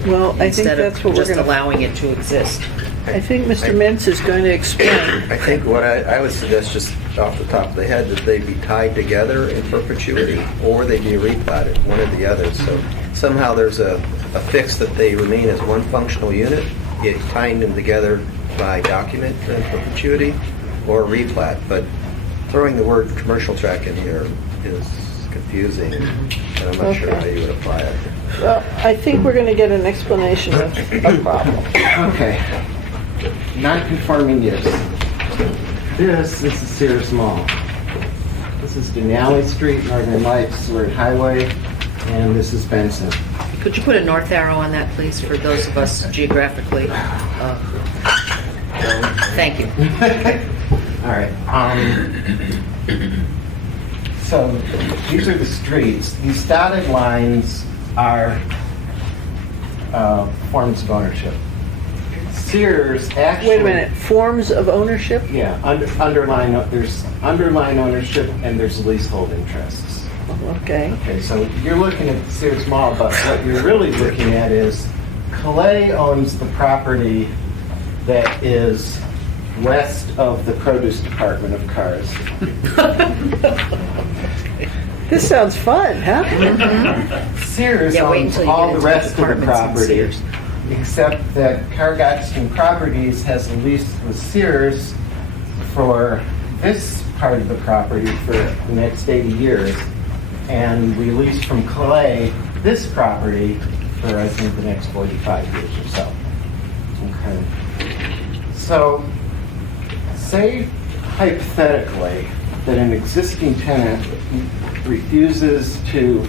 Well, I think Instead that's of what we're just going to... allowing it to exist? I think Mr. Mintz is going to explain. I think what I would suggest, just off the top of the head, that they be tied together in perpetuity, or they be replatted, one or the other. So somehow there's a fix that they remain as one functional unit, yet tying them together by document in perpetuity, or replat. But throwing the word commercial tract in here is confusing, and I'm not sure how you would apply it. Well, I think we're going to get an explanation of a problem. Okay. Non-conforming use. This is a Sears Mall. This is Denali Street, Northern Lights, Seward Highway, and this is Benson. Could you put a north arrow on that, please, for those of us geographically? Thank you. All right. So these are the streets. These dotted lines are forms of ownership. Sears actually... Wait a minute, forms of ownership? Yeah, there's underlying ownership and there's leasehold interests. Okay. Okay, so you're looking at Sears Mall, but what you're really looking at is Calais owns the property that is west of the produce department of Cars. This sounds fun, huh? Sears Yeah, wait owns until you all get the into rest of the departments and property, Sears. except that Cargatson Properties has a lease with Sears for this part of the property for the next 80 years, and we lease from Calais this property for, I think, the next 45 years or so. Okay. So, say hypothetically that an existing tenant refuses to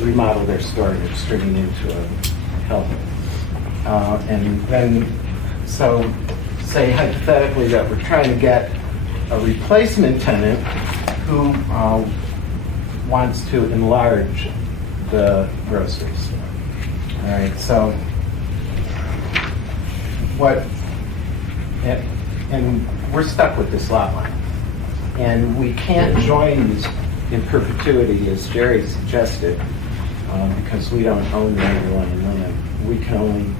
remodel their store and it's turning into a health. And then, so say hypothetically that we're trying to get a replacement tenant who wants to enlarge the grocery store. All right, so and we're stuck with this lot line. And we can't join these in perpetuity, as Jerry suggested, because we don't own the underlying land. We can only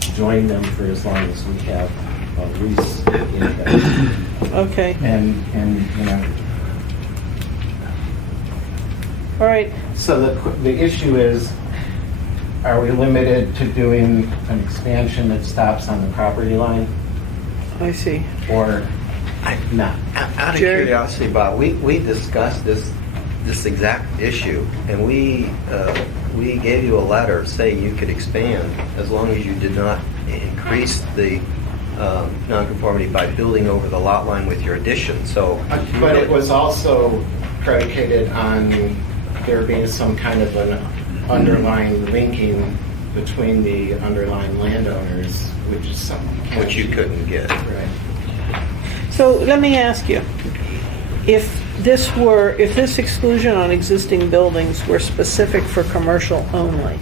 join them for as long as we have a lease in them. Okay. And you know. All right. So the issue is, are we limited to doing an expansion that stops on the property line? I see. Or not? Out of Jerry? curiosity, Bob, we discussed this exact issue, and we gave you a letter saying you could expand as long as you did not increase the nonconformity by building over the lot line with your addition. So, But it was also predicated on there being some kind of an underlying linking between the underlying landowners, which is something which you couldn't get. Right. So let me ask you, if this exclusion on existing buildings were specific for commercial only,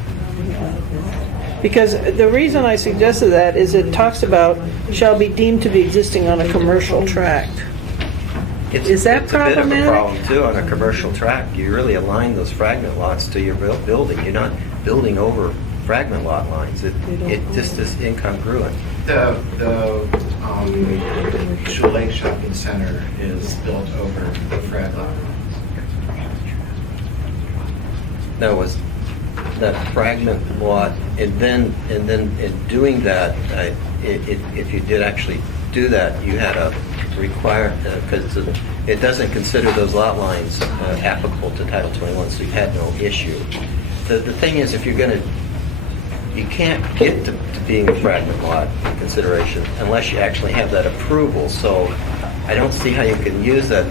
because the reason I suggested that is it talks about shall be deemed to be existing on a commercial tract. Is that it's a bit of a problematic? problem too on a commercial tract. You really align those fragment lots to your building. You're not building over fragment lot lines. It just is incongruent. The Shoe Lake Shopping Center is built over the frag lot. That was that fragment lot, and then in doing that, if you did actually do that, you had a require, because it doesn't consider those lot lines applicable to Title 21, so you had no issue. The thing is, if you're going to, you can't get to being a fragment lot in consideration unless you actually have that approval. So I don't see how you can use that.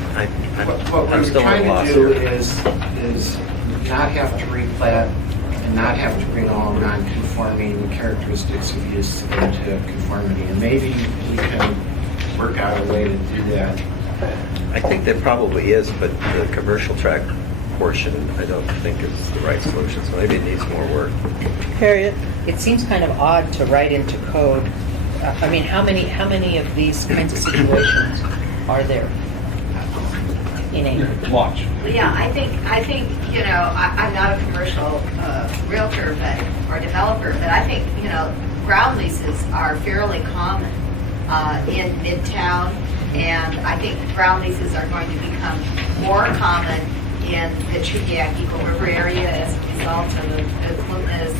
What I'm we're still at a trying loss to do here. is not have to replat and not have to bring all non-conforming characteristics of use into conformity. And maybe we can work out a way to do that. I think there probably is, but the commercial tract portion, I don't think is the right solution. So maybe it needs more work. Harriet? It seems kind of odd to write into code. I mean, how many of these kinds of situations are there in a Lots. Yeah, I think, I'm not a commercial realtor or developer, but I think, ground leases are fairly common in Midtown, and I think ground leases are going to become more common in the Chugiak Eagle River area as a result of the Clunas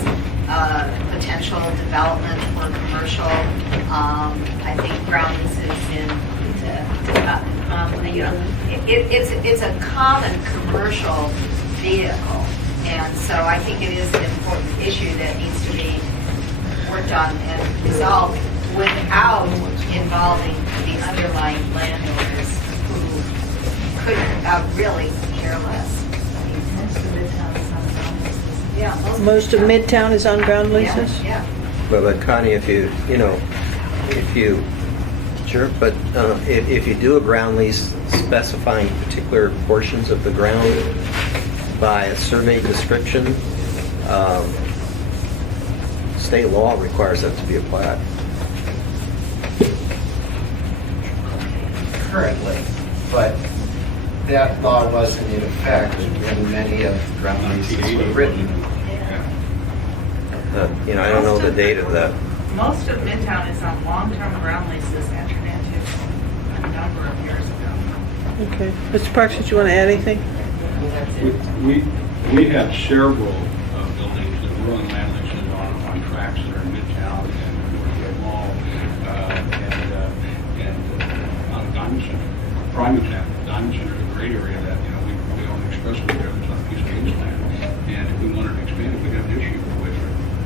potential development for commercial. I think ground leases it's a common commercial vehicle, and so I think it is an important issue that needs to be worked on and resolved without involving the underlying landowners. could really care less. Most of Midtown is on ground leases. Yeah. Most of Midtown is on ground leases? Yeah. But Connie, if you sure, but if you do a ground lease specifying particular portions of the ground by a survey description, state law requires that to be a plat. Currently, but that law wasn't in effect when many of the ground leases were written. I don't know the date of that. Most of Midtown is on long-term ground leases entered into a number of years ago. Okay. Mr. Parks, did you want to add anything? We have several buildings that were on land leases on tracks that are in Midtown and Northgate Mall and out of Diamond Center. Prime example, Diamond Center is a great area that, we own the expressway there, there's a piece of English land. And if we wanted to expand it, we'd have an issue with it.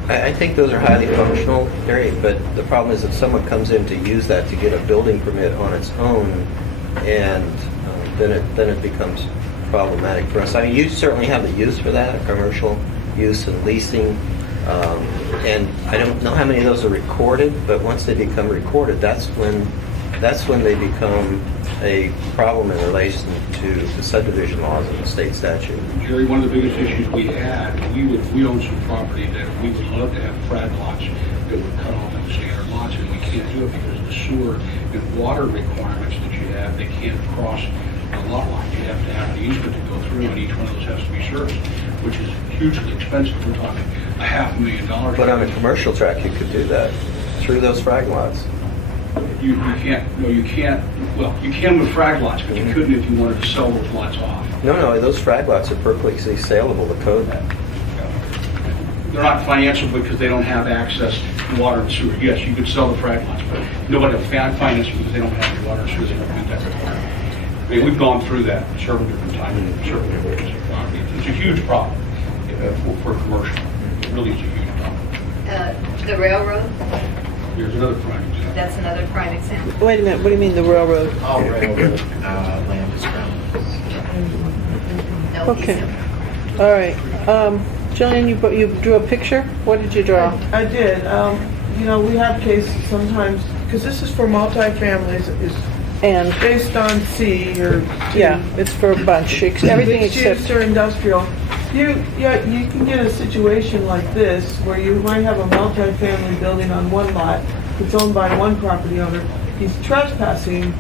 I think those are highly functional, Harry, but the problem is if someone comes in to use that to get a building permit on its own, and then it becomes problematic for us. I mean, you certainly have the use for that, commercial use and leasing, and I don't know how many of those are recorded, but once they become recorded, that's when they become a problem in relation to the subdivision laws and the state statute. Jerry, one of the biggest issues we had, we own some property that we would love to have frag lots that would cut off into standard lots, and we can't do it because of the sewer and water requirements that you have. They can't cross the lot line. You have to have the easement to go through, and each one of those has to be serviced, which is hugely expensive. We're talking $500,000. But on a commercial track, you could do that through those frag lots. You can't. No, you can't. Well, you can with frag lots, but you couldn't if you wanted to sell those lots off. No, those frag lots are perfectly saleable to code. They're not financial because they don't have access to water and sewer. Yes, you could sell the frag lots, but nobody will finance them because they don't have the water and sewer. They don't meet that requirement. I mean, we've gone through that several different times in several different areas of property. It's a huge problem for commercial. It really is a huge problem. The railroad, Here's another prime example. that's another prime example. Wait a minute, what do you mean the railroad? All railroad land is ground lease. No Okay. easement. All right. Jillian, you drew a picture? What did you draw? I did. We have cases sometimes, because this is for multifamilies, is And, based on C or T. yeah, it's for a bunch, everything Mixed use except, or industrial. You can get a situation like this where you might have a multifamily building on one lot. It's owned by one property owner. He's trespassing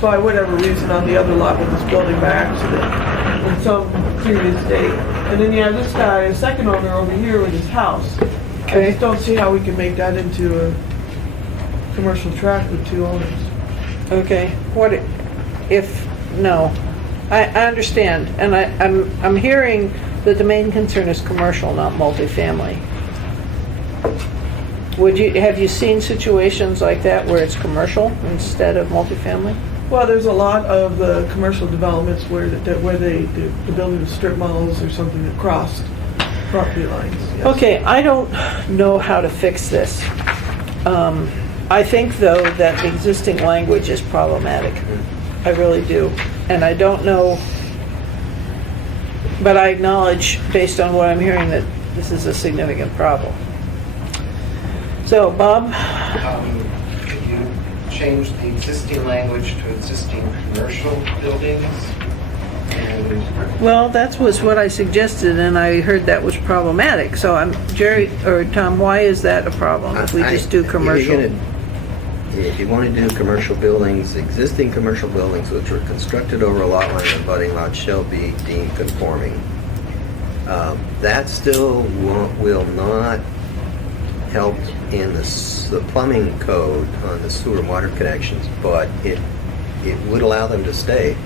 by whatever reason on the other lot with his building by accident in some previous date. And then you have this guy, a second owner over here with his house. I Okay. just don't see how we can make that into a commercial tract with two owners. okay, no. I understand, and I'm hearing that the main concern is commercial, not multifamily. Have you seen situations like that where it's commercial instead of multifamily? Well, there's a lot of the commercial developments where the building of strip malls or something that crossed property lines. Yes. Okay, I don't know how to fix this. I think, though, that the existing language is problematic. I really do. And I don't know, but I acknowledge, based on what I'm hearing, that this is a significant problem. So, Bob? Could you change the existing language to existing commercial buildings? And Well, that was what I suggested, and I heard that was problematic. So, Jerry, or Tom, why is that a problem if we just do commercial? If you want to do commercial buildings, existing commercial buildings which were constructed over a lot line or abutting lot shall be deemed conforming. That still will not help in the plumbing code on the sewer and water connections, but it would allow them to stay.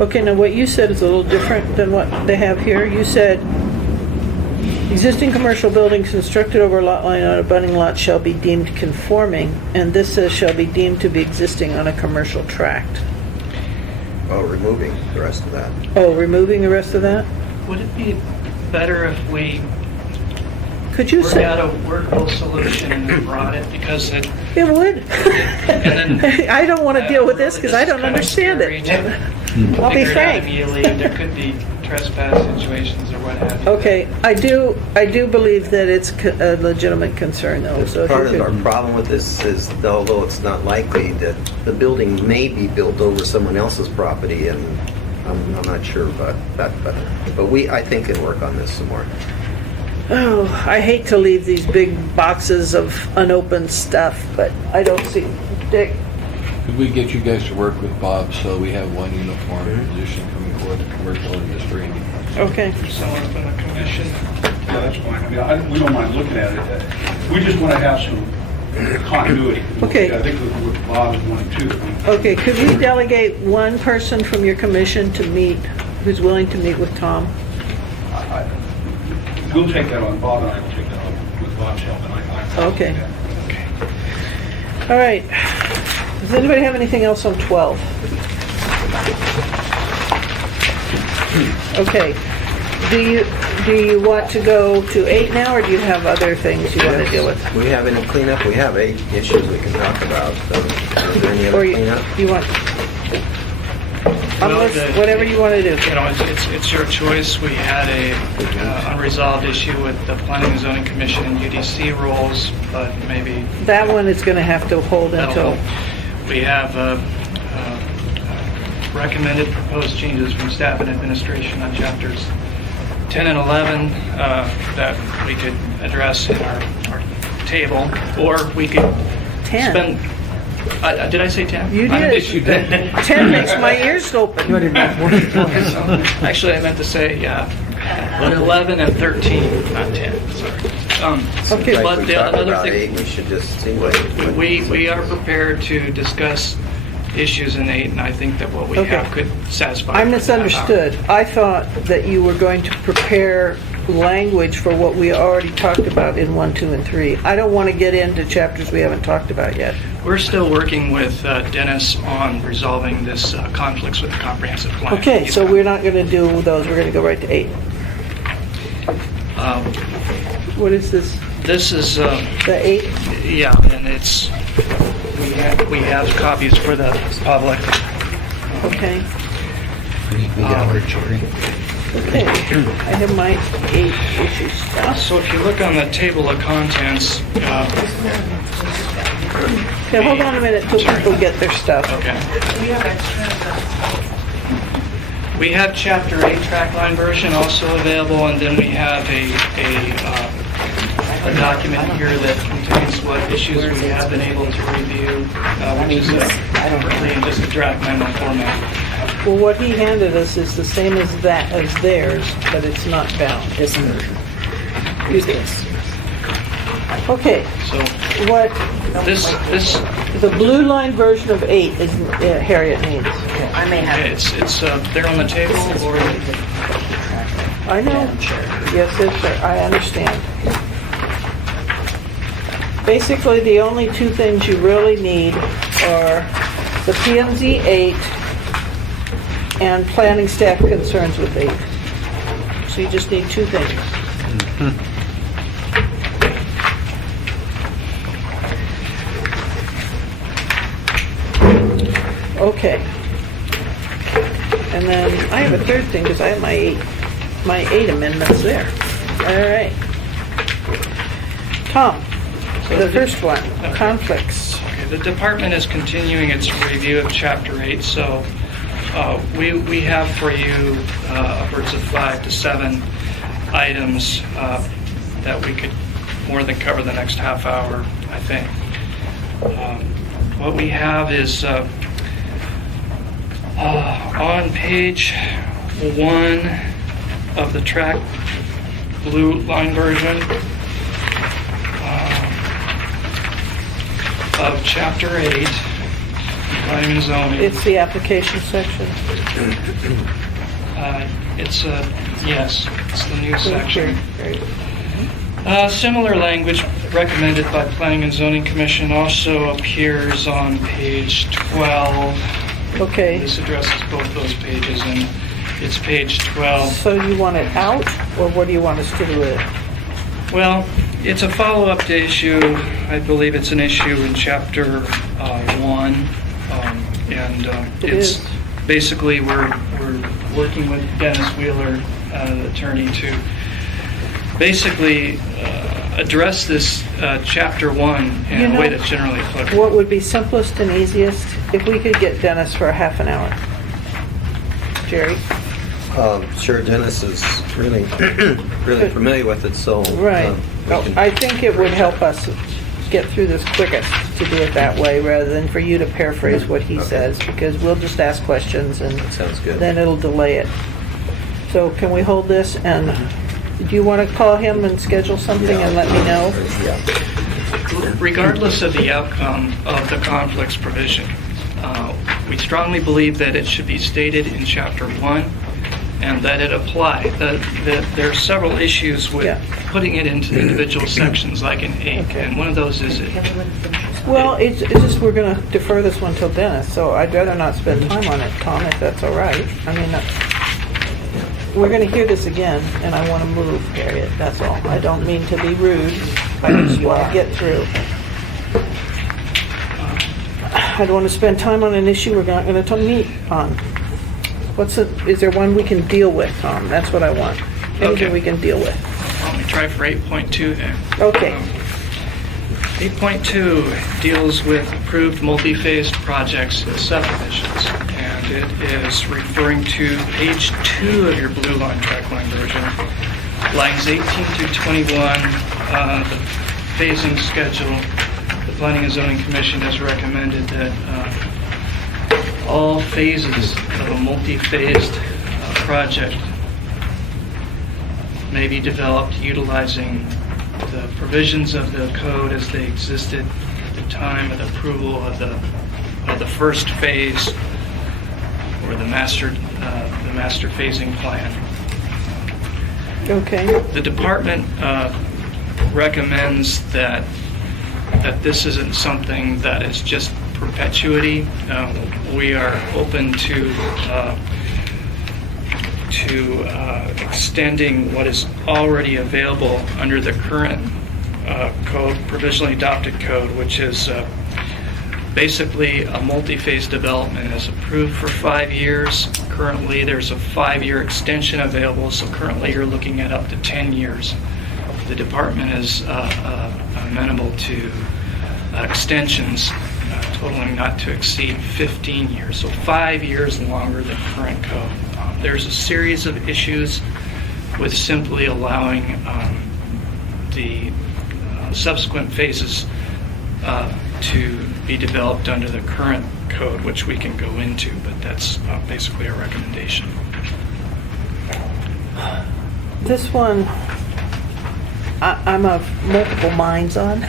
Okay, now what you said is a little different than what they have here. You said, existing commercial buildings constructed over a lot line on a abutting lot shall be deemed conforming, and this says shall be deemed to be existing on a commercial tract. Well, removing the rest of that. Oh, removing the rest of that? Would it be better if we Could you Work say? out a workable solution and then brought it because it. It would. And then, I don't want to deal with this because I don't understand it. I'll be Figure it out frank. immediately. There could be trespass situations or what have you. Okay, I do believe that it's a legitimate concern though, so if Part of you our could. problem with this is, although it's not likely, that the building may be built over someone else's property, and I'm not sure about that, but I think can work on this some more. Oh, I hate to leave these big boxes of unopened stuff, but I don't see, Dick, Could we get you guys to work with Bob so we have one uniform position coming for the commercial industry? okay. Someone from the commission. Yeah, that's fine. I mean, we don't mind looking at it. We just want to have some continuity. Okay. I think with Bob is one too. Okay, could we delegate one person from your commission to meet, who's willing to meet with Tom? We'll take that on, Bob and I will take that on with Bob's help. And I Okay. All right. Does anybody have anything else on 12? Okay. Do you want to go to 8 now, or do you have other things you want to deal with? We have any cleanup? We have 8 issues we can talk about. So is there any other Or you cleanup? want, unless, whatever you want to do. You know, it's your choice. We had a unresolved issue with the Planning and Zoning Commission and UDC rules, but maybe That one is going to have to hold that'll until, help. We have recommended proposed changes from staff and administration on chapters 10 and 11 that we could address in our table, or we could 10. spend. Did I say 10? You I did. guess you did. 10 makes my ears open. Actually, I meant to say 11 and 13, not 10. Sorry. Okay, Like but we the talked another about thing, 8, we should just see what. we are prepared to discuss issues in 8, and I think that what we Okay. have could satisfy. I misunderstood. I thought that you were going to prepare language for what we already talked about in 1, 2, and 3. I don't want to get into chapters we haven't talked about yet. We're still working with Dennis on resolving this conflicts with the comprehensive plan. Okay, so we're not going to do those. We're going to go right to 8. What is this? This is, The 8? yeah, and it's, we have copies for the public. Okay. Okay. I have my 8 issue stuff. So if you look on the table of contents, Okay, hold on a minute till people get their stuff. okay. We have extras. We have Chapter 8 trackline version also available, and then we have a document here that contains what issues we have been able to review, which is currently in just a draft memo format. Well, what he handed us is the same as that, as theirs, but it's not bound. This version. Use this. Okay, So what this, the blue line version of 8 is Harriet needs. I may have. okay, it's there on the table, or I know. Yes, it's, I understand. Basically, the only 2 things you really need are the PMZ 8 and planning staff concerns with 8. So you just need 2 things. Okay. And then I have a third thing because I have my 8 amendments there. All right. Tom, the first one, conflicts. okay, the department is continuing its review of Chapter 8, so we have for you upwards of 5 to 7 items that we could more than cover the next half hour, I think. What we have is on page 1 of the track blue line version of Chapter 8, Planning and Zoning. It's the application section. Yes, it's the new section. Okay, great. Similar language recommended by Planning and Zoning Commission also appears on page 12. Okay, This addresses both those pages, and it's page 12. so you want it out, or what do you want us to do with it? Well, It's a follow-up to issue, I believe it's an issue in Chapter 1. It It's is. basically, we're working with Dennis Wheeler, the attorney, to basically address this Chapter 1 in You a way know, that's generally applicable. What would be simplest and easiest, if we could get Dennis for a half an hour? Jerry? Sure, Dennis is really, really familiar with it, so. Right. we can- I think it would help us get through this quickest to do it that way, rather than for you to paraphrase what he says, because we'll just ask questions and Sounds good. then it'll delay it. So can we hold this, and do you want to call him and schedule something and let me know? Regardless of the outcome of the conflicts provision, we strongly believe that it should be stated in Chapter 1 and that it apply. That there are several issues with Yeah. putting it into the individual sections, like in 8, Okay. and one of those is Well, it's just, we're going to defer this one till Dennis, so I'd rather not spend time on it, Tom, if that's all right. I mean, we're going to hear this again, and I want to move, Harriet, that's all. I don't mean to be rude, I just want to get through. I don't want to spend time on an issue we're not going to meet on. Is there one we can deal with, Tom? That's what I want. Anything Okay. we can deal with. Let me try for 8.2 then. Okay. 8.2 deals with approved multi-phased projects and subdivisions, and it is referring to page 2 of your blue line track line version, lines 18 through 21, the phasing schedule. The Planning and Zoning Commission has recommended that all phases of a multi-phased project may be developed utilizing the provisions of the code as they existed at the time of the approval of the first phase, or the master phasing plan. Okay. The department recommends that this isn't something that is just perpetuity. We are open to extending what is already available under the current code, provisionally adopted code, which is basically a multi-phase development is approved for 5 years. Currently, there's a 5-year extension available, so currently you're looking at up to 10 years. The department is amenable to extensions totaling not to exceed 15 years, so 5 years longer than current code. There's a series of issues with simply allowing the subsequent phases to be developed under the current code, which we can go into, but that's basically our recommendation. This one, I'm of multiple minds on,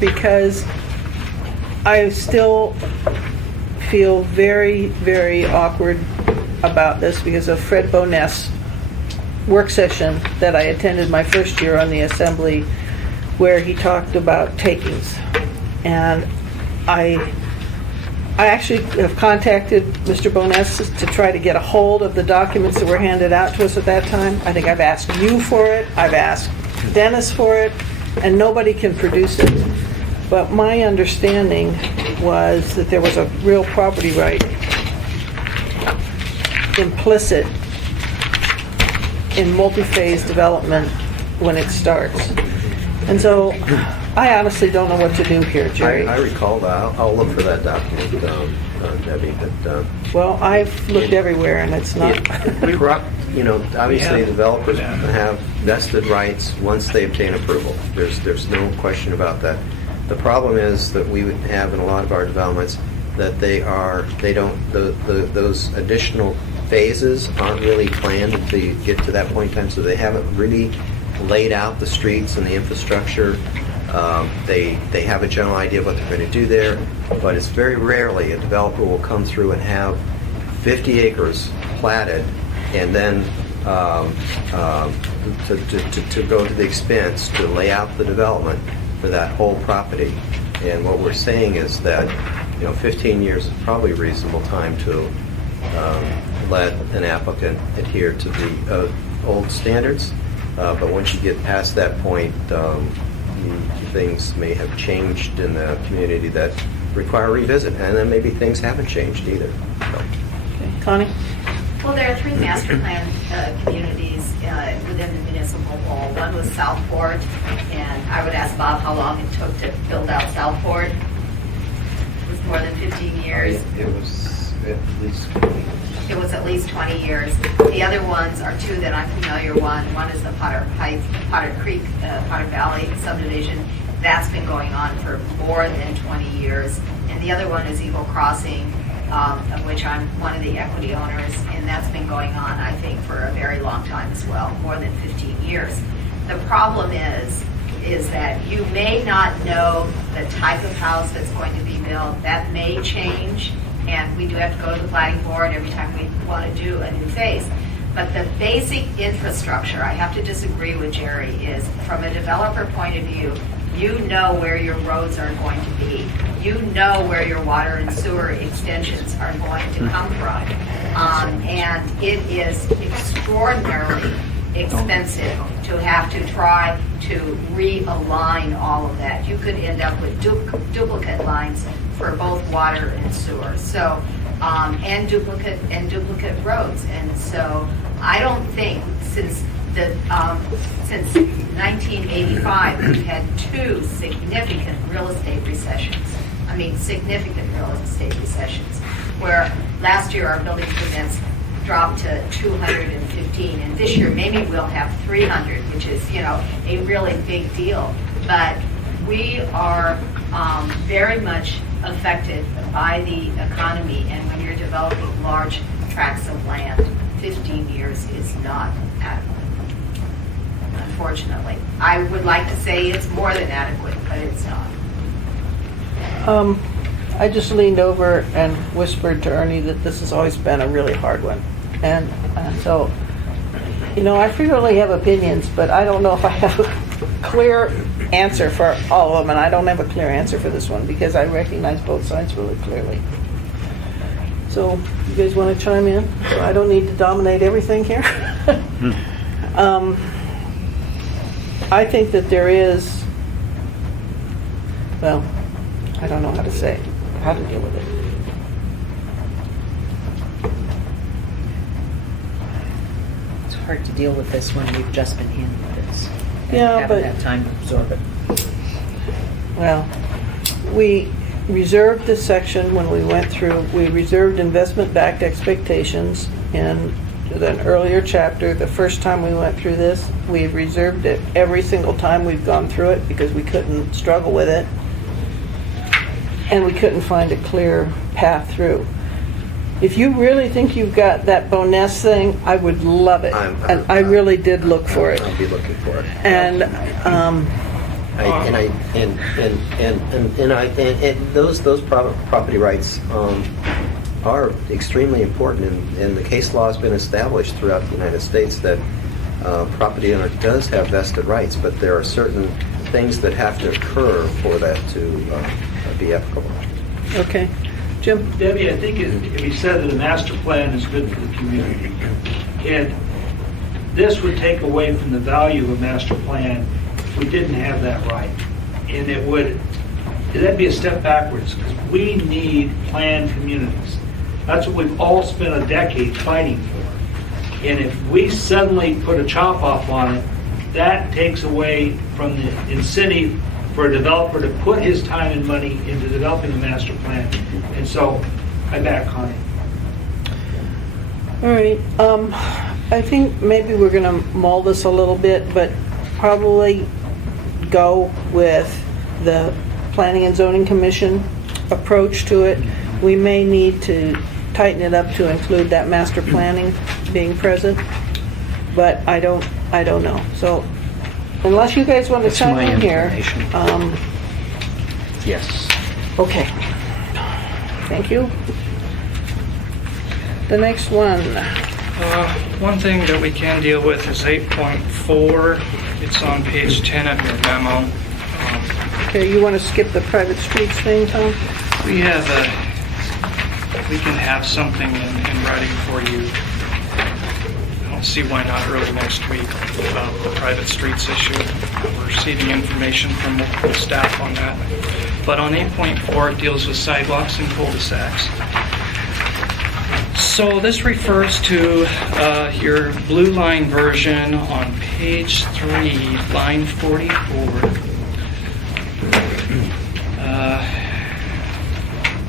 because I still feel very, very awkward about this because of Fred Boness' work session that I attended my first year on the Assembly, where he talked about takings. And I actually have contacted Mr. Boness to try to get a hold of the documents that were handed out to us at that time. I think I've asked you for it, I've asked Dennis for it, and nobody can produce it. But my understanding was that there was a real property right implicit in multi-phase development when it starts. And so I honestly don't know what to do here, Jerry. I recall that. I'll look for that document, Debbie, but... Well, I've looked everywhere and it's not. Obviously, developers have vested rights once they obtain approval. There's no question about that. The problem is that we would have in a lot of our developments that those additional phases aren't really planned to get to that point in time, so they haven't really laid out the streets and the infrastructure. They have a general idea of what they're going to do there, but it's very rarely a developer will come through and have 50 acres platted and then to go to the expense to lay out the development for that whole property. And what we're saying is that 15 years is probably a reasonable time to let an applicant adhere to the old standards. But once you get past that point, things may have changed in the community that require revisit, and then maybe things haven't changed either. So. Okay. Connie? Well, there are 3 master plan communities within the municipal whole. One was Southport, and I would ask Bob how long it took to build out Southport. It was more than 15 years. It was at least 20. It was at least 20 years. The other ones are 2 that I'm familiar with. One is the Potter Creek, Potter Valley subdivision. That's been going on for more than 20 years. And the other one is Eagle Crossing, of which I'm one of the equity owners, and that's been going on, I think, for a very long time as well, more than 15 years. The problem is that you may not know the type of house that's going to be built. That may change, and we do have to go to the planning board every time we want to do a new phase. But the basic infrastructure, I have to disagree with Jerry, is from a developer point of view, you know where your roads are going to be. You know where your water and sewer extensions are going to come from. And it is extraordinarily expensive to have to try to realign all of that. You could end up with duplicate lines for both water and sewer. So, and duplicate roads. And so I don't think since 1985, we've had 2 significant real estate recessions. I mean, significant real estate recessions, where last year our building permits dropped to 215, and this year maybe we'll have 300, which is, a really big deal. But we are very much affected by the economy, and when you're developing large tracts of land, 15 years is not adequate. Unfortunately. I would like to say it's more than adequate, but it's not. I just leaned over and whispered to Ernie that this has always been a really hard one. And so, I frequently have opinions, but I don't know if I have a clear answer for all of them, and I don't have a clear answer for this one because I recognize both sides really clearly. So, you guys want to chime in? So I don't need to dominate everything here. I think that there is, well, I don't know how to deal with it. It's hard to deal with this when we've just been handed this. And Yeah, haven't but- had time to absorb it. Well, we reserved this section when we went through, we reserved investment-backed expectations in an earlier chapter. The first time we went through this, we reserved it every single time we've gone through it because we couldn't struggle with it. And we couldn't find a clear path through. If you really think you've got that Boness thing, I would love it. And I really did look for it. I'll be looking for it. And, those property rights are extremely important, and the case law has been established throughout the United States that property owner does have vested rights, but there are certain things that have to occur for that to be applicable. okay. Jim? Debbie, I think if you said that a master plan is good for the community, and this would take away from the value of a master plan if we didn't have that right. And that'd be a step backwards, because we need planned communities. That's what we've all spent a decade fighting for. And if we suddenly put a chop off on it, that takes away from the incentive for a developer to put his time and money into developing a master plan. And so I back Connie. All right, I think maybe we're gonna mull this a little bit, but probably go with the Planning and Zoning Commission approach to it. We may need to tighten it up to include that master planning being present, but I don't know. So unless you guys want to That's chime my in here. information. Yes. Okay. Thank you. The next one. One thing that we can deal with is 8.4. It's on page 10 of your memo. Okay, you want to skip the private streets thing, Tom? We can have something in writing for you. don't see why not early next week about the private streets issue. We're receiving information from multiple staff on that. But on 8.4, it deals with sidewalks and cul-de-sacs. So this refers to your blue line version on page 3, line 44.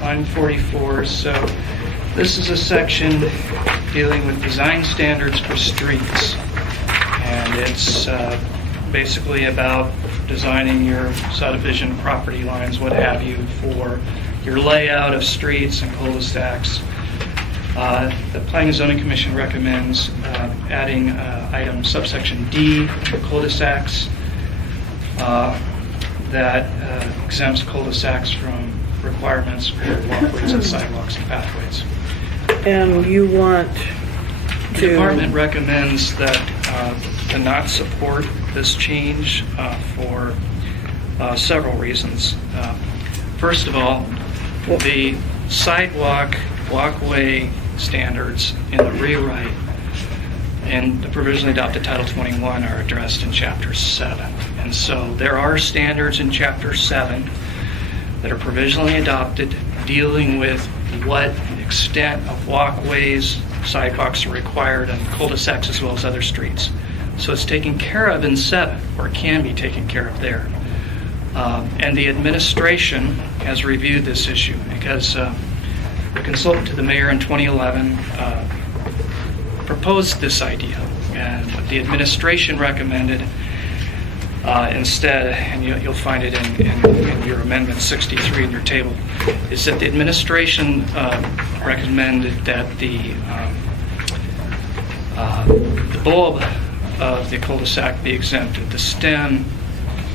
Line 44. So this is a section dealing with design standards for streets. And it's basically about designing your subdivision, property lines, what have you, for your layout of streets and cul-de-sacs. The Planning and Zoning Commission recommends adding item subsection D, cul-de-sacs, that exempts cul-de-sacs from requirements for walkways and sidewalks and pathways. And you want The to... department recommends that to not support this change for several reasons. First of all, the sidewalk, walkway standards in the rewrite and the provisionally adopted Title 21 are addressed in Chapter 7. And so there are standards in Chapter 7 that are provisionally adopted dealing with what extent of walkways, sidewalks are required on cul-de-sacs as well as other streets. So it's taken care of in 7, or it can be taken care of there. And the administration has reviewed this issue because the consultant to the mayor in 2011 proposed this idea. And what the administration recommended instead, and you'll find it in your amendment 63 in your table, is that the administration recommended that the bulb of the cul-de-sac be exempted, the stem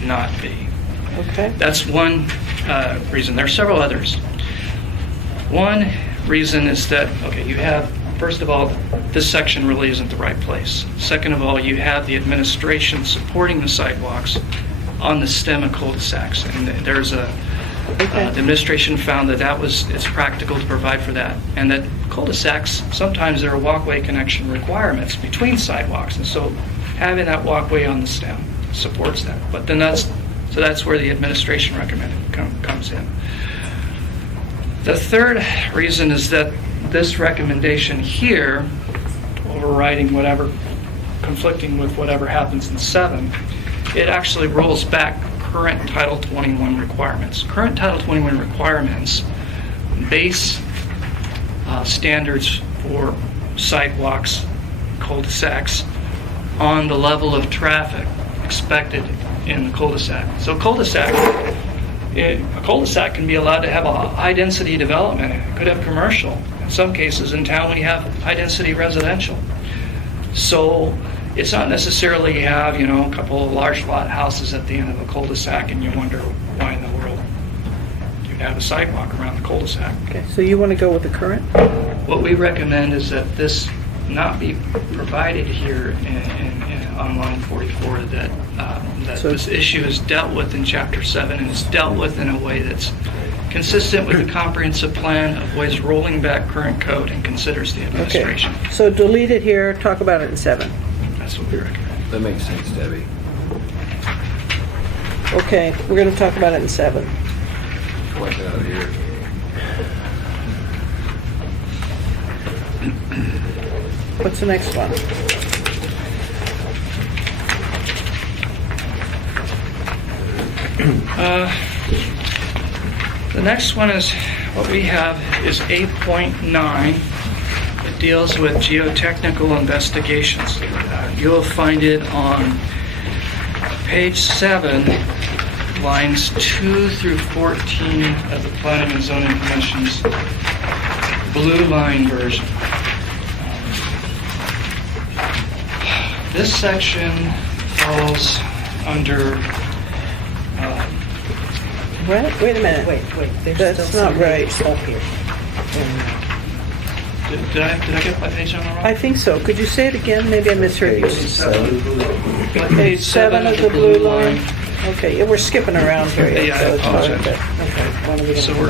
not be. Okay. That's one reason. There are several others. One reason is that, okay, you have, first of all, this section really isn't the right place. Second of all, you have the administration supporting the sidewalks on the stem of cul-de-sacs. And there's the administration found that it's practical to provide for that. And that cul-de-sacs, sometimes there are walkway connection requirements between sidewalks. And so having that walkway on the stem supports that. But then that's where the administration recommended comes in. The third reason is that this recommendation here, overriding whatever, conflicting with whatever happens in 7, it actually rolls back current Title 21 requirements. Current Title 21 requirements base standards for sidewalks, cul-de-sacs on the level of traffic expected in the cul-de-sac. So a cul-de-sac can be allowed to have a high-density development. It could have commercial. In some cases in town, we have high-density residential. So it's not necessarily you have, a couple of large lot houses at the end of a cul-de-sac and you wonder why in the world you have a sidewalk around the cul-de-sac. Okay, so you want to go with the current? What we recommend is that this not be provided here on line 44, that this issue is dealt with in Chapter 7 and is dealt with in a way that's consistent with the comprehensive plan, avoids rolling back current code, and considers the administration. Okay, so delete it here, talk about it in 7. That's what we recommend. That makes sense, Debbie. Okay, we're going to talk about it in 7. Wipe it out of here. What's the next one? The next one is, what we have is 8.9. It deals with geotechnical investigations. You'll find it on page 7, lines 2 through 14 of the Planning and Zoning Commission's blue line version. This section falls under... Wait a minute. Wait, there's That's still not some right. pages up here. Did I get my page on the wrong? I think so. Could you say it again? Maybe I misheard you. Page 7 of the blue line? Okay, yeah, we're skipping around here. Yeah, I so it's hard apologize. to- Okay. So we're...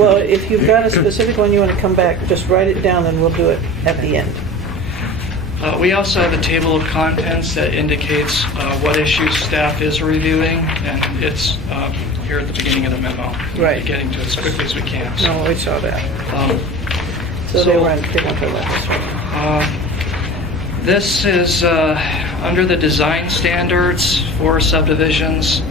Well, if you've got a specific one you want to come back, just write it down and we'll do it at the end. We also have a table of contents that indicates what issues staff is reviewing, and it's here at the beginning of the memo. Right. Getting to it as quickly as we can. No, we saw that. So they weren't right. This is under the design standards for subdivisions.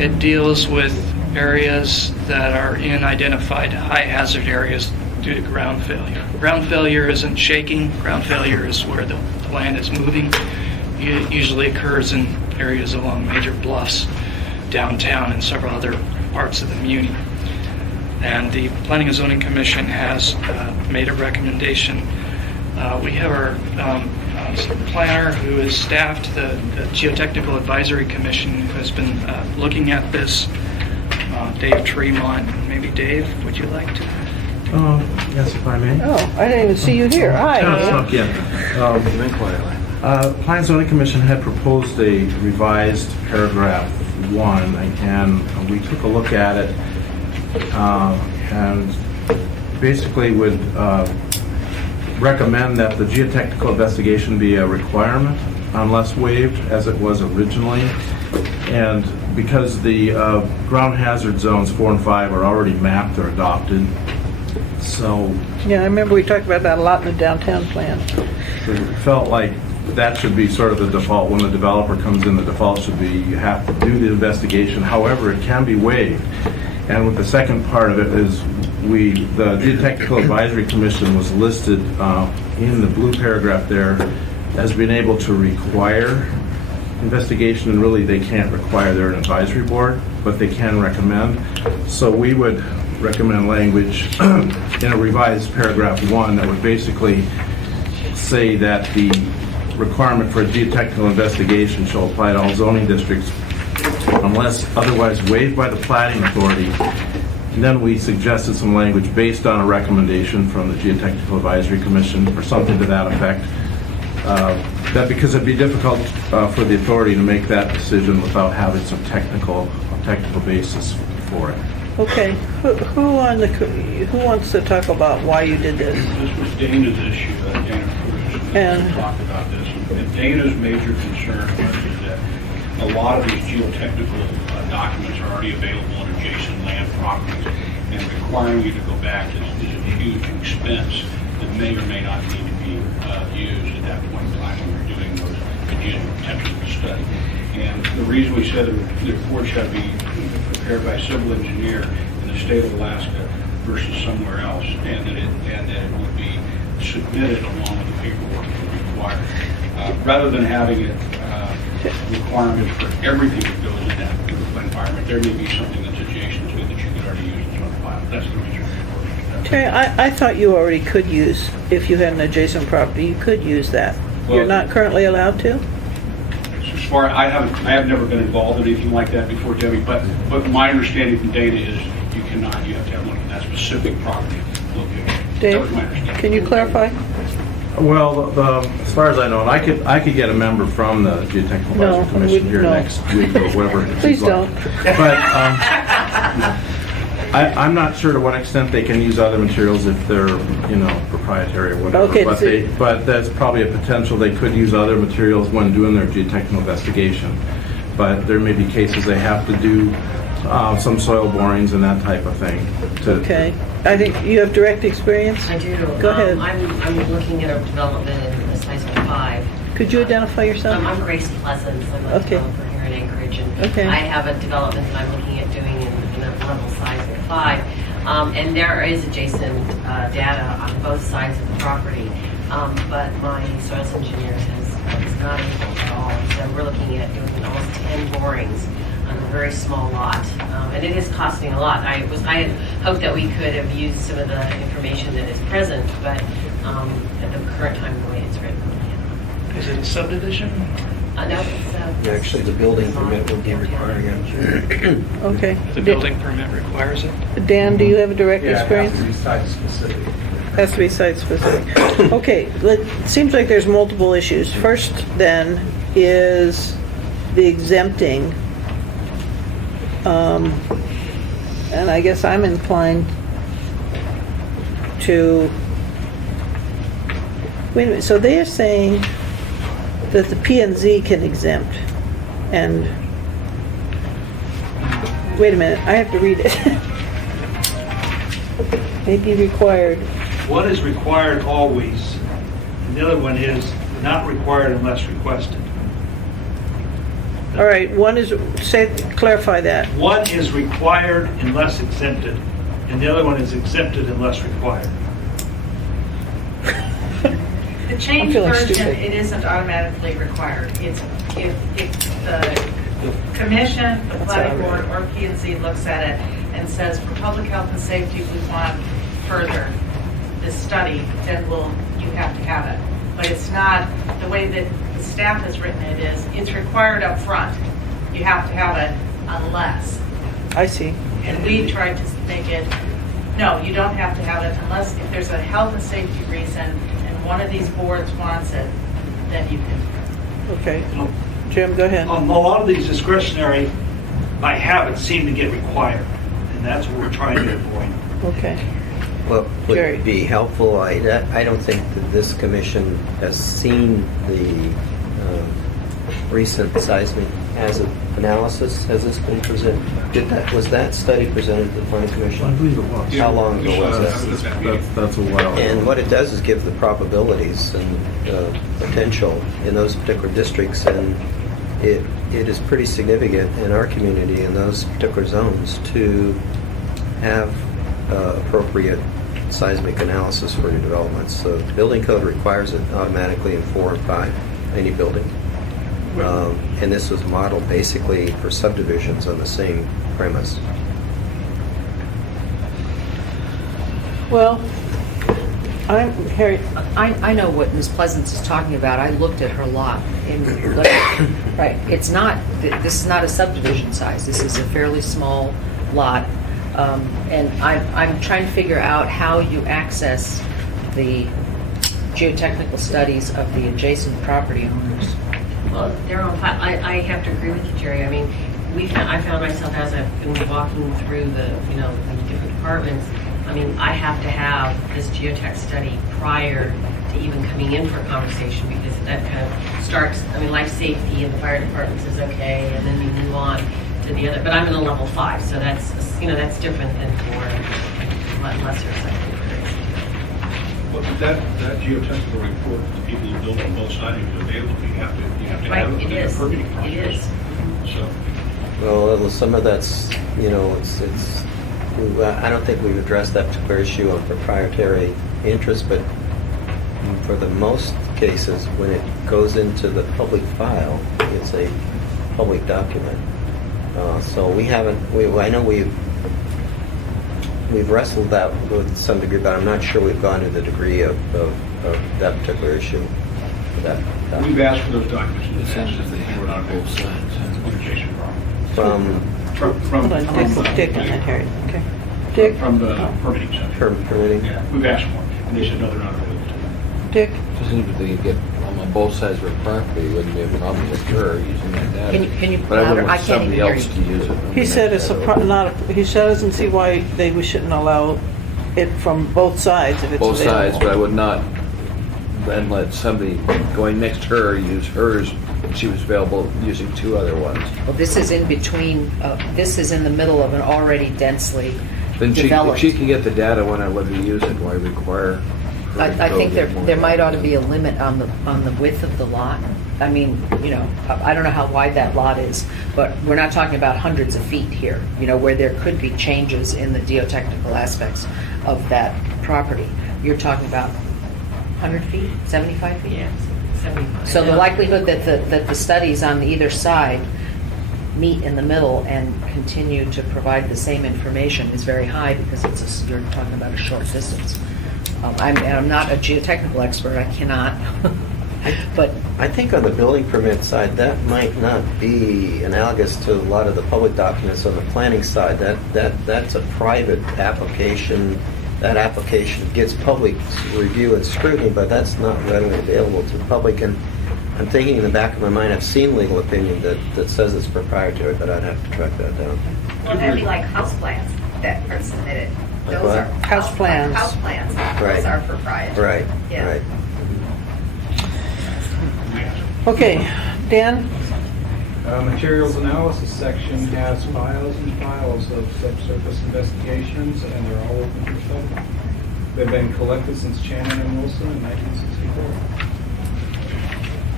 It deals with areas that are in identified high hazard areas due to ground failure. Ground failure isn't shaking. Ground failure is where the land is moving. It usually occurs in areas along major bluffs, downtown, and several other parts of the Muni. And the Planning and Zoning Commission has made a recommendation. We have our planner who is staffed, the Geotechnical Advisory Commission, who has been looking at this, Dave Tremont. Maybe Dave, would you like to? Yes, if I may. Oh, I didn't even see you here. Hi. Plan and Zoning Commission had proposed a revised paragraph 1, and we took a look at it, and basically would recommend that the geotechnical investigation be a requirement unless waived, as it was originally. And because the ground hazard zones 4 and 5 are already mapped or adopted, so Yeah, I remember we talked about that a lot in the downtown plan. it felt like that should be sort of the default. When the developer comes in, the default should be you have to do the investigation. However, it can be waived. And with the second part of it is the Geotechnical Advisory Commission was listed in the blue paragraph there as being able to require investigation, and really they can't require. They're an advisory board, but they can recommend. So we would recommend language in a revised paragraph 1 that would basically say that the requirement for a geotechnical investigation shall apply to all zoning districts unless otherwise waived by the planning authority. And then we suggested some language based on a recommendation from the Geotechnical Advisory Commission or something to that effect. That because it'd be difficult for the authority to make that decision without having some technical basis for it. Okay, who wants to talk about why you did this? This was Dana's issue, Dana Cruz, And- talked about this. And Dana's major concern was that a lot of these geotechnical documents are already available on adjacent land properties, and requiring you to go back is a huge expense that may or may not need to be used at that point in time when we're doing those geotechnical study. And the reason we said that the report should be prepared by a civil engineer in the state of Alaska versus somewhere else, and that it would be submitted along with the paperwork required, rather than having it requirement for everything that goes in that environment. There may be something that's adjacent to it that you could already use as on file. That's the reason for it. Terry, I thought you already could use, if you had an adjacent property, you could use that. You're Well- not currently allowed to? As far, I have never been involved in anything like that before, Debbie, but my understanding from Dana is you cannot, you have to have one in that specific property location. That was my Dave, understanding. can you clarify? Well, as far as I know, and I could get a member from the Geotechnical No, Advisory Commission here no. next week or whatever. Please don't. But I'm not sure to what extent they can use other materials if they're, proprietary or whatever. Okay, But there's probably a potential they could use other materials when doing their geotechnical investigation. But there may be cases they have to do some soil borings and that type of thing. Okay. I think you have direct experience? I do. Go ahead. I'm looking at a development in the size of 5. Could you identify yourself? I'm Grace Pleasance. I'm a Okay. developer here in Anchorage. And Okay. I have a development that I'm looking at doing in a level size of 5. And there is adjacent data on both sides of the property. But my soils engineer is not able at all. So we're looking at doing almost 10 borings on a very small lot, and it is costing a lot. I had hoped that we could have used some of the information that is present, but at the current time, the way it's written, Is it a subdivision? no, it's Actually, the building permit would be requiring it. Okay. The building permit requires it? Dan, do you have a direct Yeah, it has experience? to be site-specific. Has to be site-specific. Okay, seems like there's multiple issues. First, then, is the exempting. And I guess I'm inclined to Wait a minute, so they are saying that the P and Z can exempt, and, wait a minute, I have to read it. May be required. One is required always, and the other one is not required unless requested. All right, one is, clarify that. One is required unless exempted, and the other one is exempted unless required. The change feeling version, stupid. it isn't automatically required. It's if the commission, the planning board, or P and Z looks at it and says, for public health and safety, we want further this study, then you have to have it. But it's not, the way that the staff has written it is, it's required up front. You have to have it unless. I see. And we tried to make it, no, you don't have to have it unless, if there's a health and safety reason and one of these boards wants it, then you can. Okay. Jim, go ahead. A lot of these discretionary, by habit, seem to get required, and that's what we're trying to avoid. Okay. Well, would Jerry. it be helpful? I don't think that this commission has seen the recent seismic hazard analysis. Has this been presented? Was that study presented to the planning commission? I believe it was. How long ago was that? That's a while ago. And what it does is give the probabilities and potential in those particular districts, and it is pretty significant in our community in those particular zones to have appropriate seismic analysis for new developments. So the building code requires it automatically in 4 and 5, any building. And this was modeled basically for subdivisions on the same premise. Well, Harry, I know what Ms. Pleasance is talking about. I looked at her lot. Right, it's not, this is not a subdivision size. This is a fairly small lot. And I'm trying to figure out how you access the geotechnical studies of the adjacent property owners. Well, they're on, I have to agree with you, Jerry. I mean, I found myself as I've been walking through the different departments, I mean, I have to have this geotech study prior to even coming in for a conversation, because that kind of starts, I mean, life safety and the fire department says okay, and then you move on to the other, but I'm in a level 5, so that's, that's different than for lesser site. But that geotechnical report, the people who build on both sides is available. You have to Right, have it it within is. the permitting process. It is. So, Well, some of that's, I don't think we've addressed that particular issue of proprietary interest, but for the most cases, when it goes into the public file, it's a public document. So we haven't, I know we've wrestled that with some degree, but I'm not sure we've gone to the degree of that particular issue. we've asked for those documents in the It past. seems as if they have it on both sides. On adjacent property. From hold on, Dick and then Harry. Okay. Dick? From the permitting center. permitting. Yeah, we've asked for it, and they said, no, they're not available to them. Dick? Just seems that you get on both sides of the property, wouldn't be a problem with her using that data. Can you But I louder? wouldn't I want can't somebody even hear else you. to use it. He said it's he doesn't see why we shouldn't allow it from both sides if it's Both available. sides, but I would not then let somebody going next to her use hers when she was available using 2 other ones. Well, this is in between, this is in the middle of an already densely Then if developed. she can get the data when I let me use it, why require? her to I go think get more there might ought to data? be a limit on the width of the lot. I mean, I don't know how wide that lot is, but we're not talking about hundreds of feet here, where there could be changes in the geotechnical aspects of that property. You're talking about 100 feet, 75 feet? Yeah, 75. So the likelihood that the studies on either side meet in the middle and continue to provide the same information is very high, because you're talking about a short distance. I'm not a geotechnical expert, I cannot, but I think on the building permit side, that might not be analogous to a lot of the public documents on the planning side. That's a private application. That application gets public review and scrutiny, but that's not readily available to the public. And I'm thinking in the back of my mind, I've seen legal opinion that says it's proprietary, but I'd have to track that down. Well, that'd be like house plans that are submitted. Like Those what? are House plans. House plans. Right. Those are proprietary. Right, Yeah. right. Okay, Dan? Materials analysis section has files and files of subsurface investigations, and they're all open for study. They've been collected since Channing and Wilson in 1964.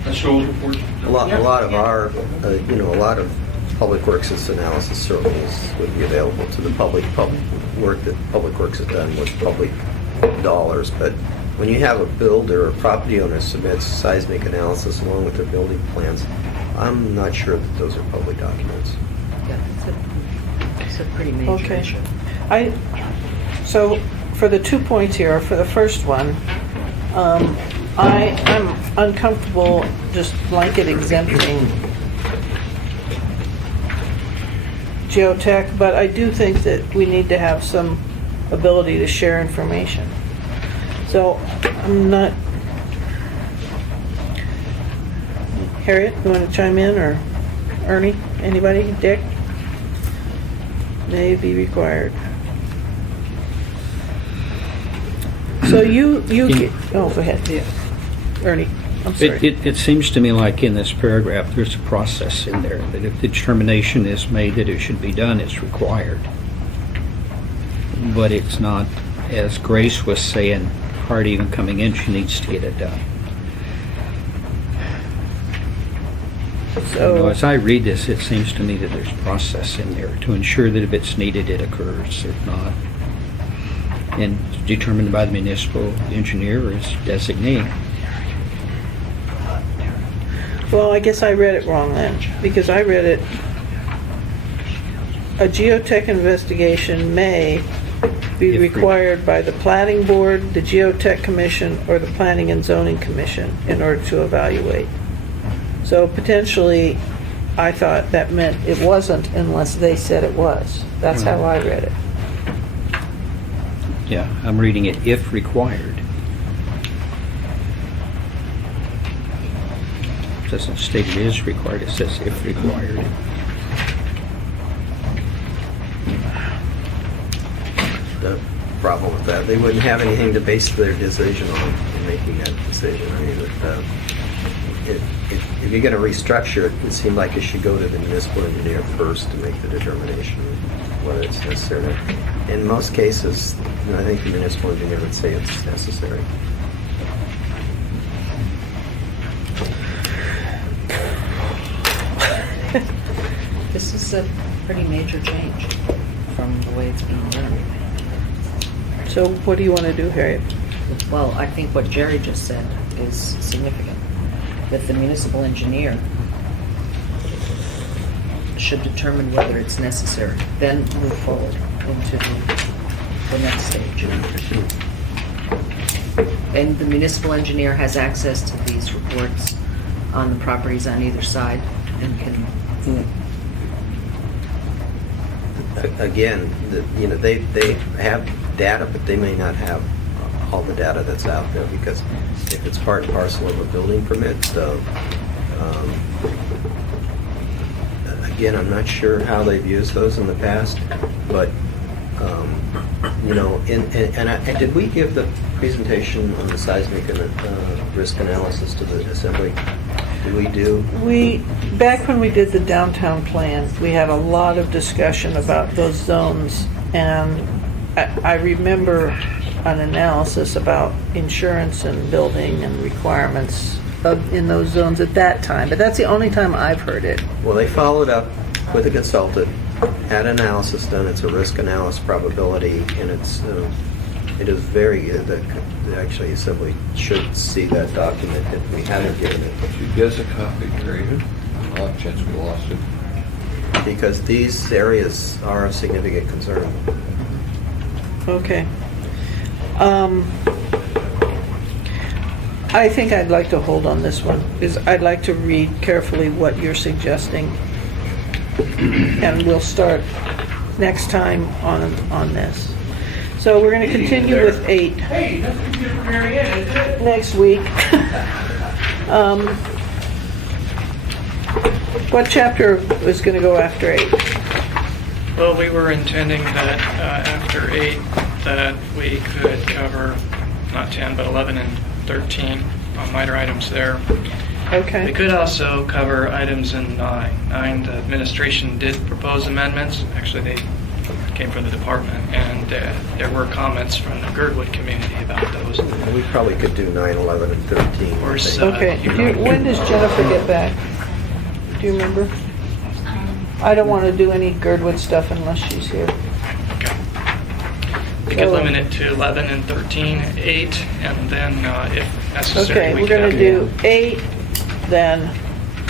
That shows report. A lot of our, a lot of Public Works' analysis certainly would be available to the public work that Public Works has done with public dollars. But when you have a builder or property owner submits seismic analysis along with their building plans, I'm not sure that those are public documents. Yeah, it's a pretty major Okay. issue. So for the 2 points here, for the first one, I'm uncomfortable just blanket exempting geotech, but I do think that we need to have some ability to share information. So I'm not... Harriet, you want to chime in, or Ernie? Anybody? Dick? May be required. So you oh, go ahead. Yeah. Ernie, I'm sorry. It seems to me like in this paragraph, there's a process in there, that if the determination is made that it should be done, it's required. But it's not, as Grace was saying, hard even coming in, she needs to get it done. So as I read this, it seems to me that there's process in there to ensure that if it's needed, it occurs. If not, and it's determined by the municipal engineer as designee. Well, I guess I read it wrong then, because I read it, a geotech investigation may be required by the Planning Board, the Geotech Commission, or the Planning and Zoning Commission in order to evaluate. So potentially, I thought that meant it wasn't unless they said it was. That's how I read it. Yeah, I'm reading it if required. It doesn't state it is required, it says if required. The problem with that, they wouldn't have anything to base their decision on in making that decision. I mean, if you're going to restructure it, it seemed like it should go to the municipal engineer first to make the determination whether it's necessary. In most cases, I think the municipal engineer would say it's necessary. This is a pretty major change from the way it's being done. So what do you want to do, Harriet? Well, I think what Jerry just said is significant, that the municipal engineer should determine whether it's necessary, then move forward into the next stage. And the municipal engineer has access to these reports on the properties on either side and can... Again, they have data, but they may not have all the data that's out there, because if it's part and parcel of a building permit, again, I'm not sure how they've used those in the past, but and did we give the presentation on the seismic and risk analysis to the assembly? Did we do? Back when we did the downtown plan, we had a lot of discussion about those zones, and I remember an analysis about insurance and building and requirements in those zones at that time, but that's the only time I've heard it. Well, they followed up with a consultant, had analysis done. It's a risk analysis probability, and it is very, actually Assembly should see that document if we haven't given it. If you give us a copy, Gary, I'll have a chance we lost it. Because these areas are of significant concern. Okay. I think I'd like to hold on this one, because I'd like to read carefully what you're suggesting. And we'll start next time on this. So we're going to continue with 8 next week. What chapter is going to go after 8? Well, we were intending that after 8 that we could cover not 10 but 11 and 13 minor items there. Okay. We could also cover items in 9. 9, the administration did propose amendments. Actually, they came from the department, and there were comments from the Girdwood community about those. We probably could do 9, 11, and 13. Of course, Okay, when does Jennifer get back? Do you remember? I don't want to do any Girdwood stuff unless she's here. We could So- limit it to 11 and 13, 8, and then if necessary, Okay, we we're could gonna have do 8, then,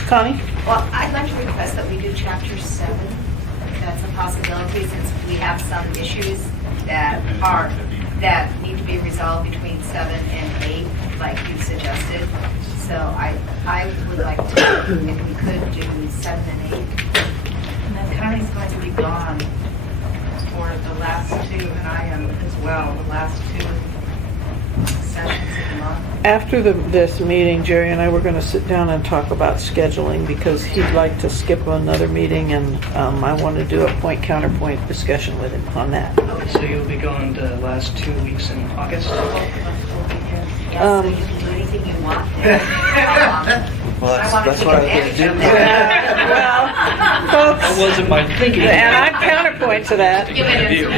Connie? Well, I'd like to request that we do chapter 7, if that's a possibility, since we have some issues that need to be resolved between 7 and 8, like you suggested. So I would like to, if we could do 7 and 8. And then Connie's going to be gone for the last 2, and I am as well, the last 2 sessions of the month. After this meeting, Jerry and I were gonna sit down and talk about scheduling, because he'd like to skip another meeting, and I want to do a point-counterpoint discussion with him on that. So you'll be gone the last 2 weeks in August? Yes, so you can do anything you want. Well, I want to that's take what I was advantage gonna of do. that. Well, folks, That wasn't my thinking. and I counterpoint to that. Give it a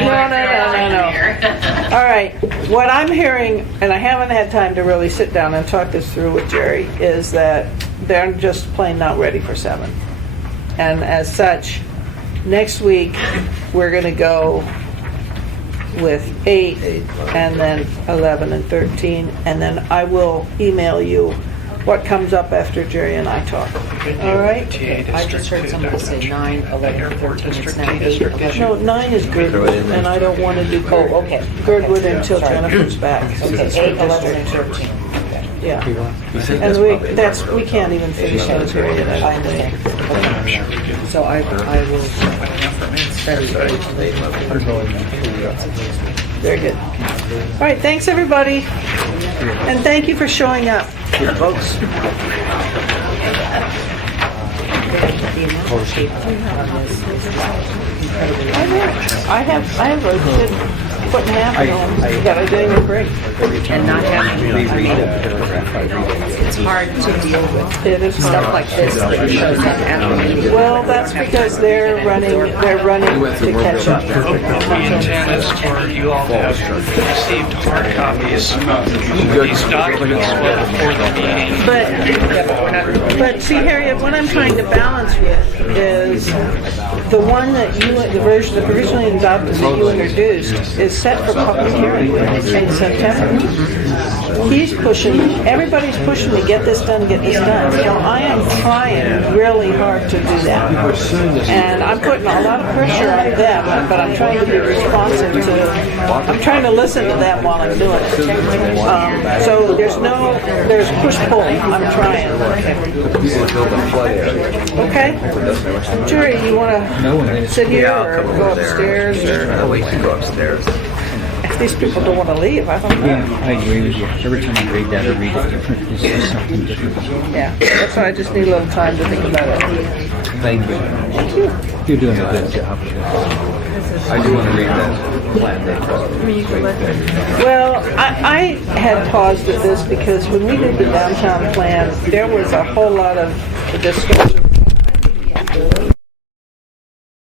No. All right, what I'm hearing, and I haven't had time to really sit down and talk this through with Jerry, is that they're just plain not ready for 7. And as such, next week, we're gonna go with 8, and then 11 and 13, and then I will email you what comes up after Jerry and I talk. All right? I just heard somebody say 9, 11, 13, it's now 8, 11. No, 9 is Girdwood, and I don't want to do okay. Girdwood until Sorry. Jennifer's back. Okay, 8, 11, and 13. Yeah. You think And that's we, probably that's, about we right. can't even finish those period. I understand. Okay. So I will study 8, 11. Very good. All right, thanks, everybody. And thank you for showing up, folks. I have a good foot and a half on that I didn't even bring. And not having, I mean, it's hard to deal with It is stuff like this that shows up at the meeting. Well, that's because they're running to catch up. The intent is for you all to have received hard copies of these documents before the meeting. But see, Harriet, what I'm trying to balance with is the one that the version that originally adopted that you introduced is set for public hearing in September. He's pushing, everybody's pushing to get this done, get this done. Now, I am trying really hard to do that. And I'm putting a lot of pressure on them, but I'm trying to be responsive to, I'm trying to listen to them while I'm doing it. So there's push-pull, I'm trying. Okay? Jerry, you want to sit here or go upstairs? Oh, we can go upstairs. If these people don't want to leave, I don't know. Yeah, I agree with you. Every time I read that, I read it different. It's just something different. Yeah, that's why I just need a little time to think about it. Thank you. Thank you. You're doing a good job. I do want to read that plan they Well, I had paused at this because when we did the downtown plan, there was a whole lot of discussion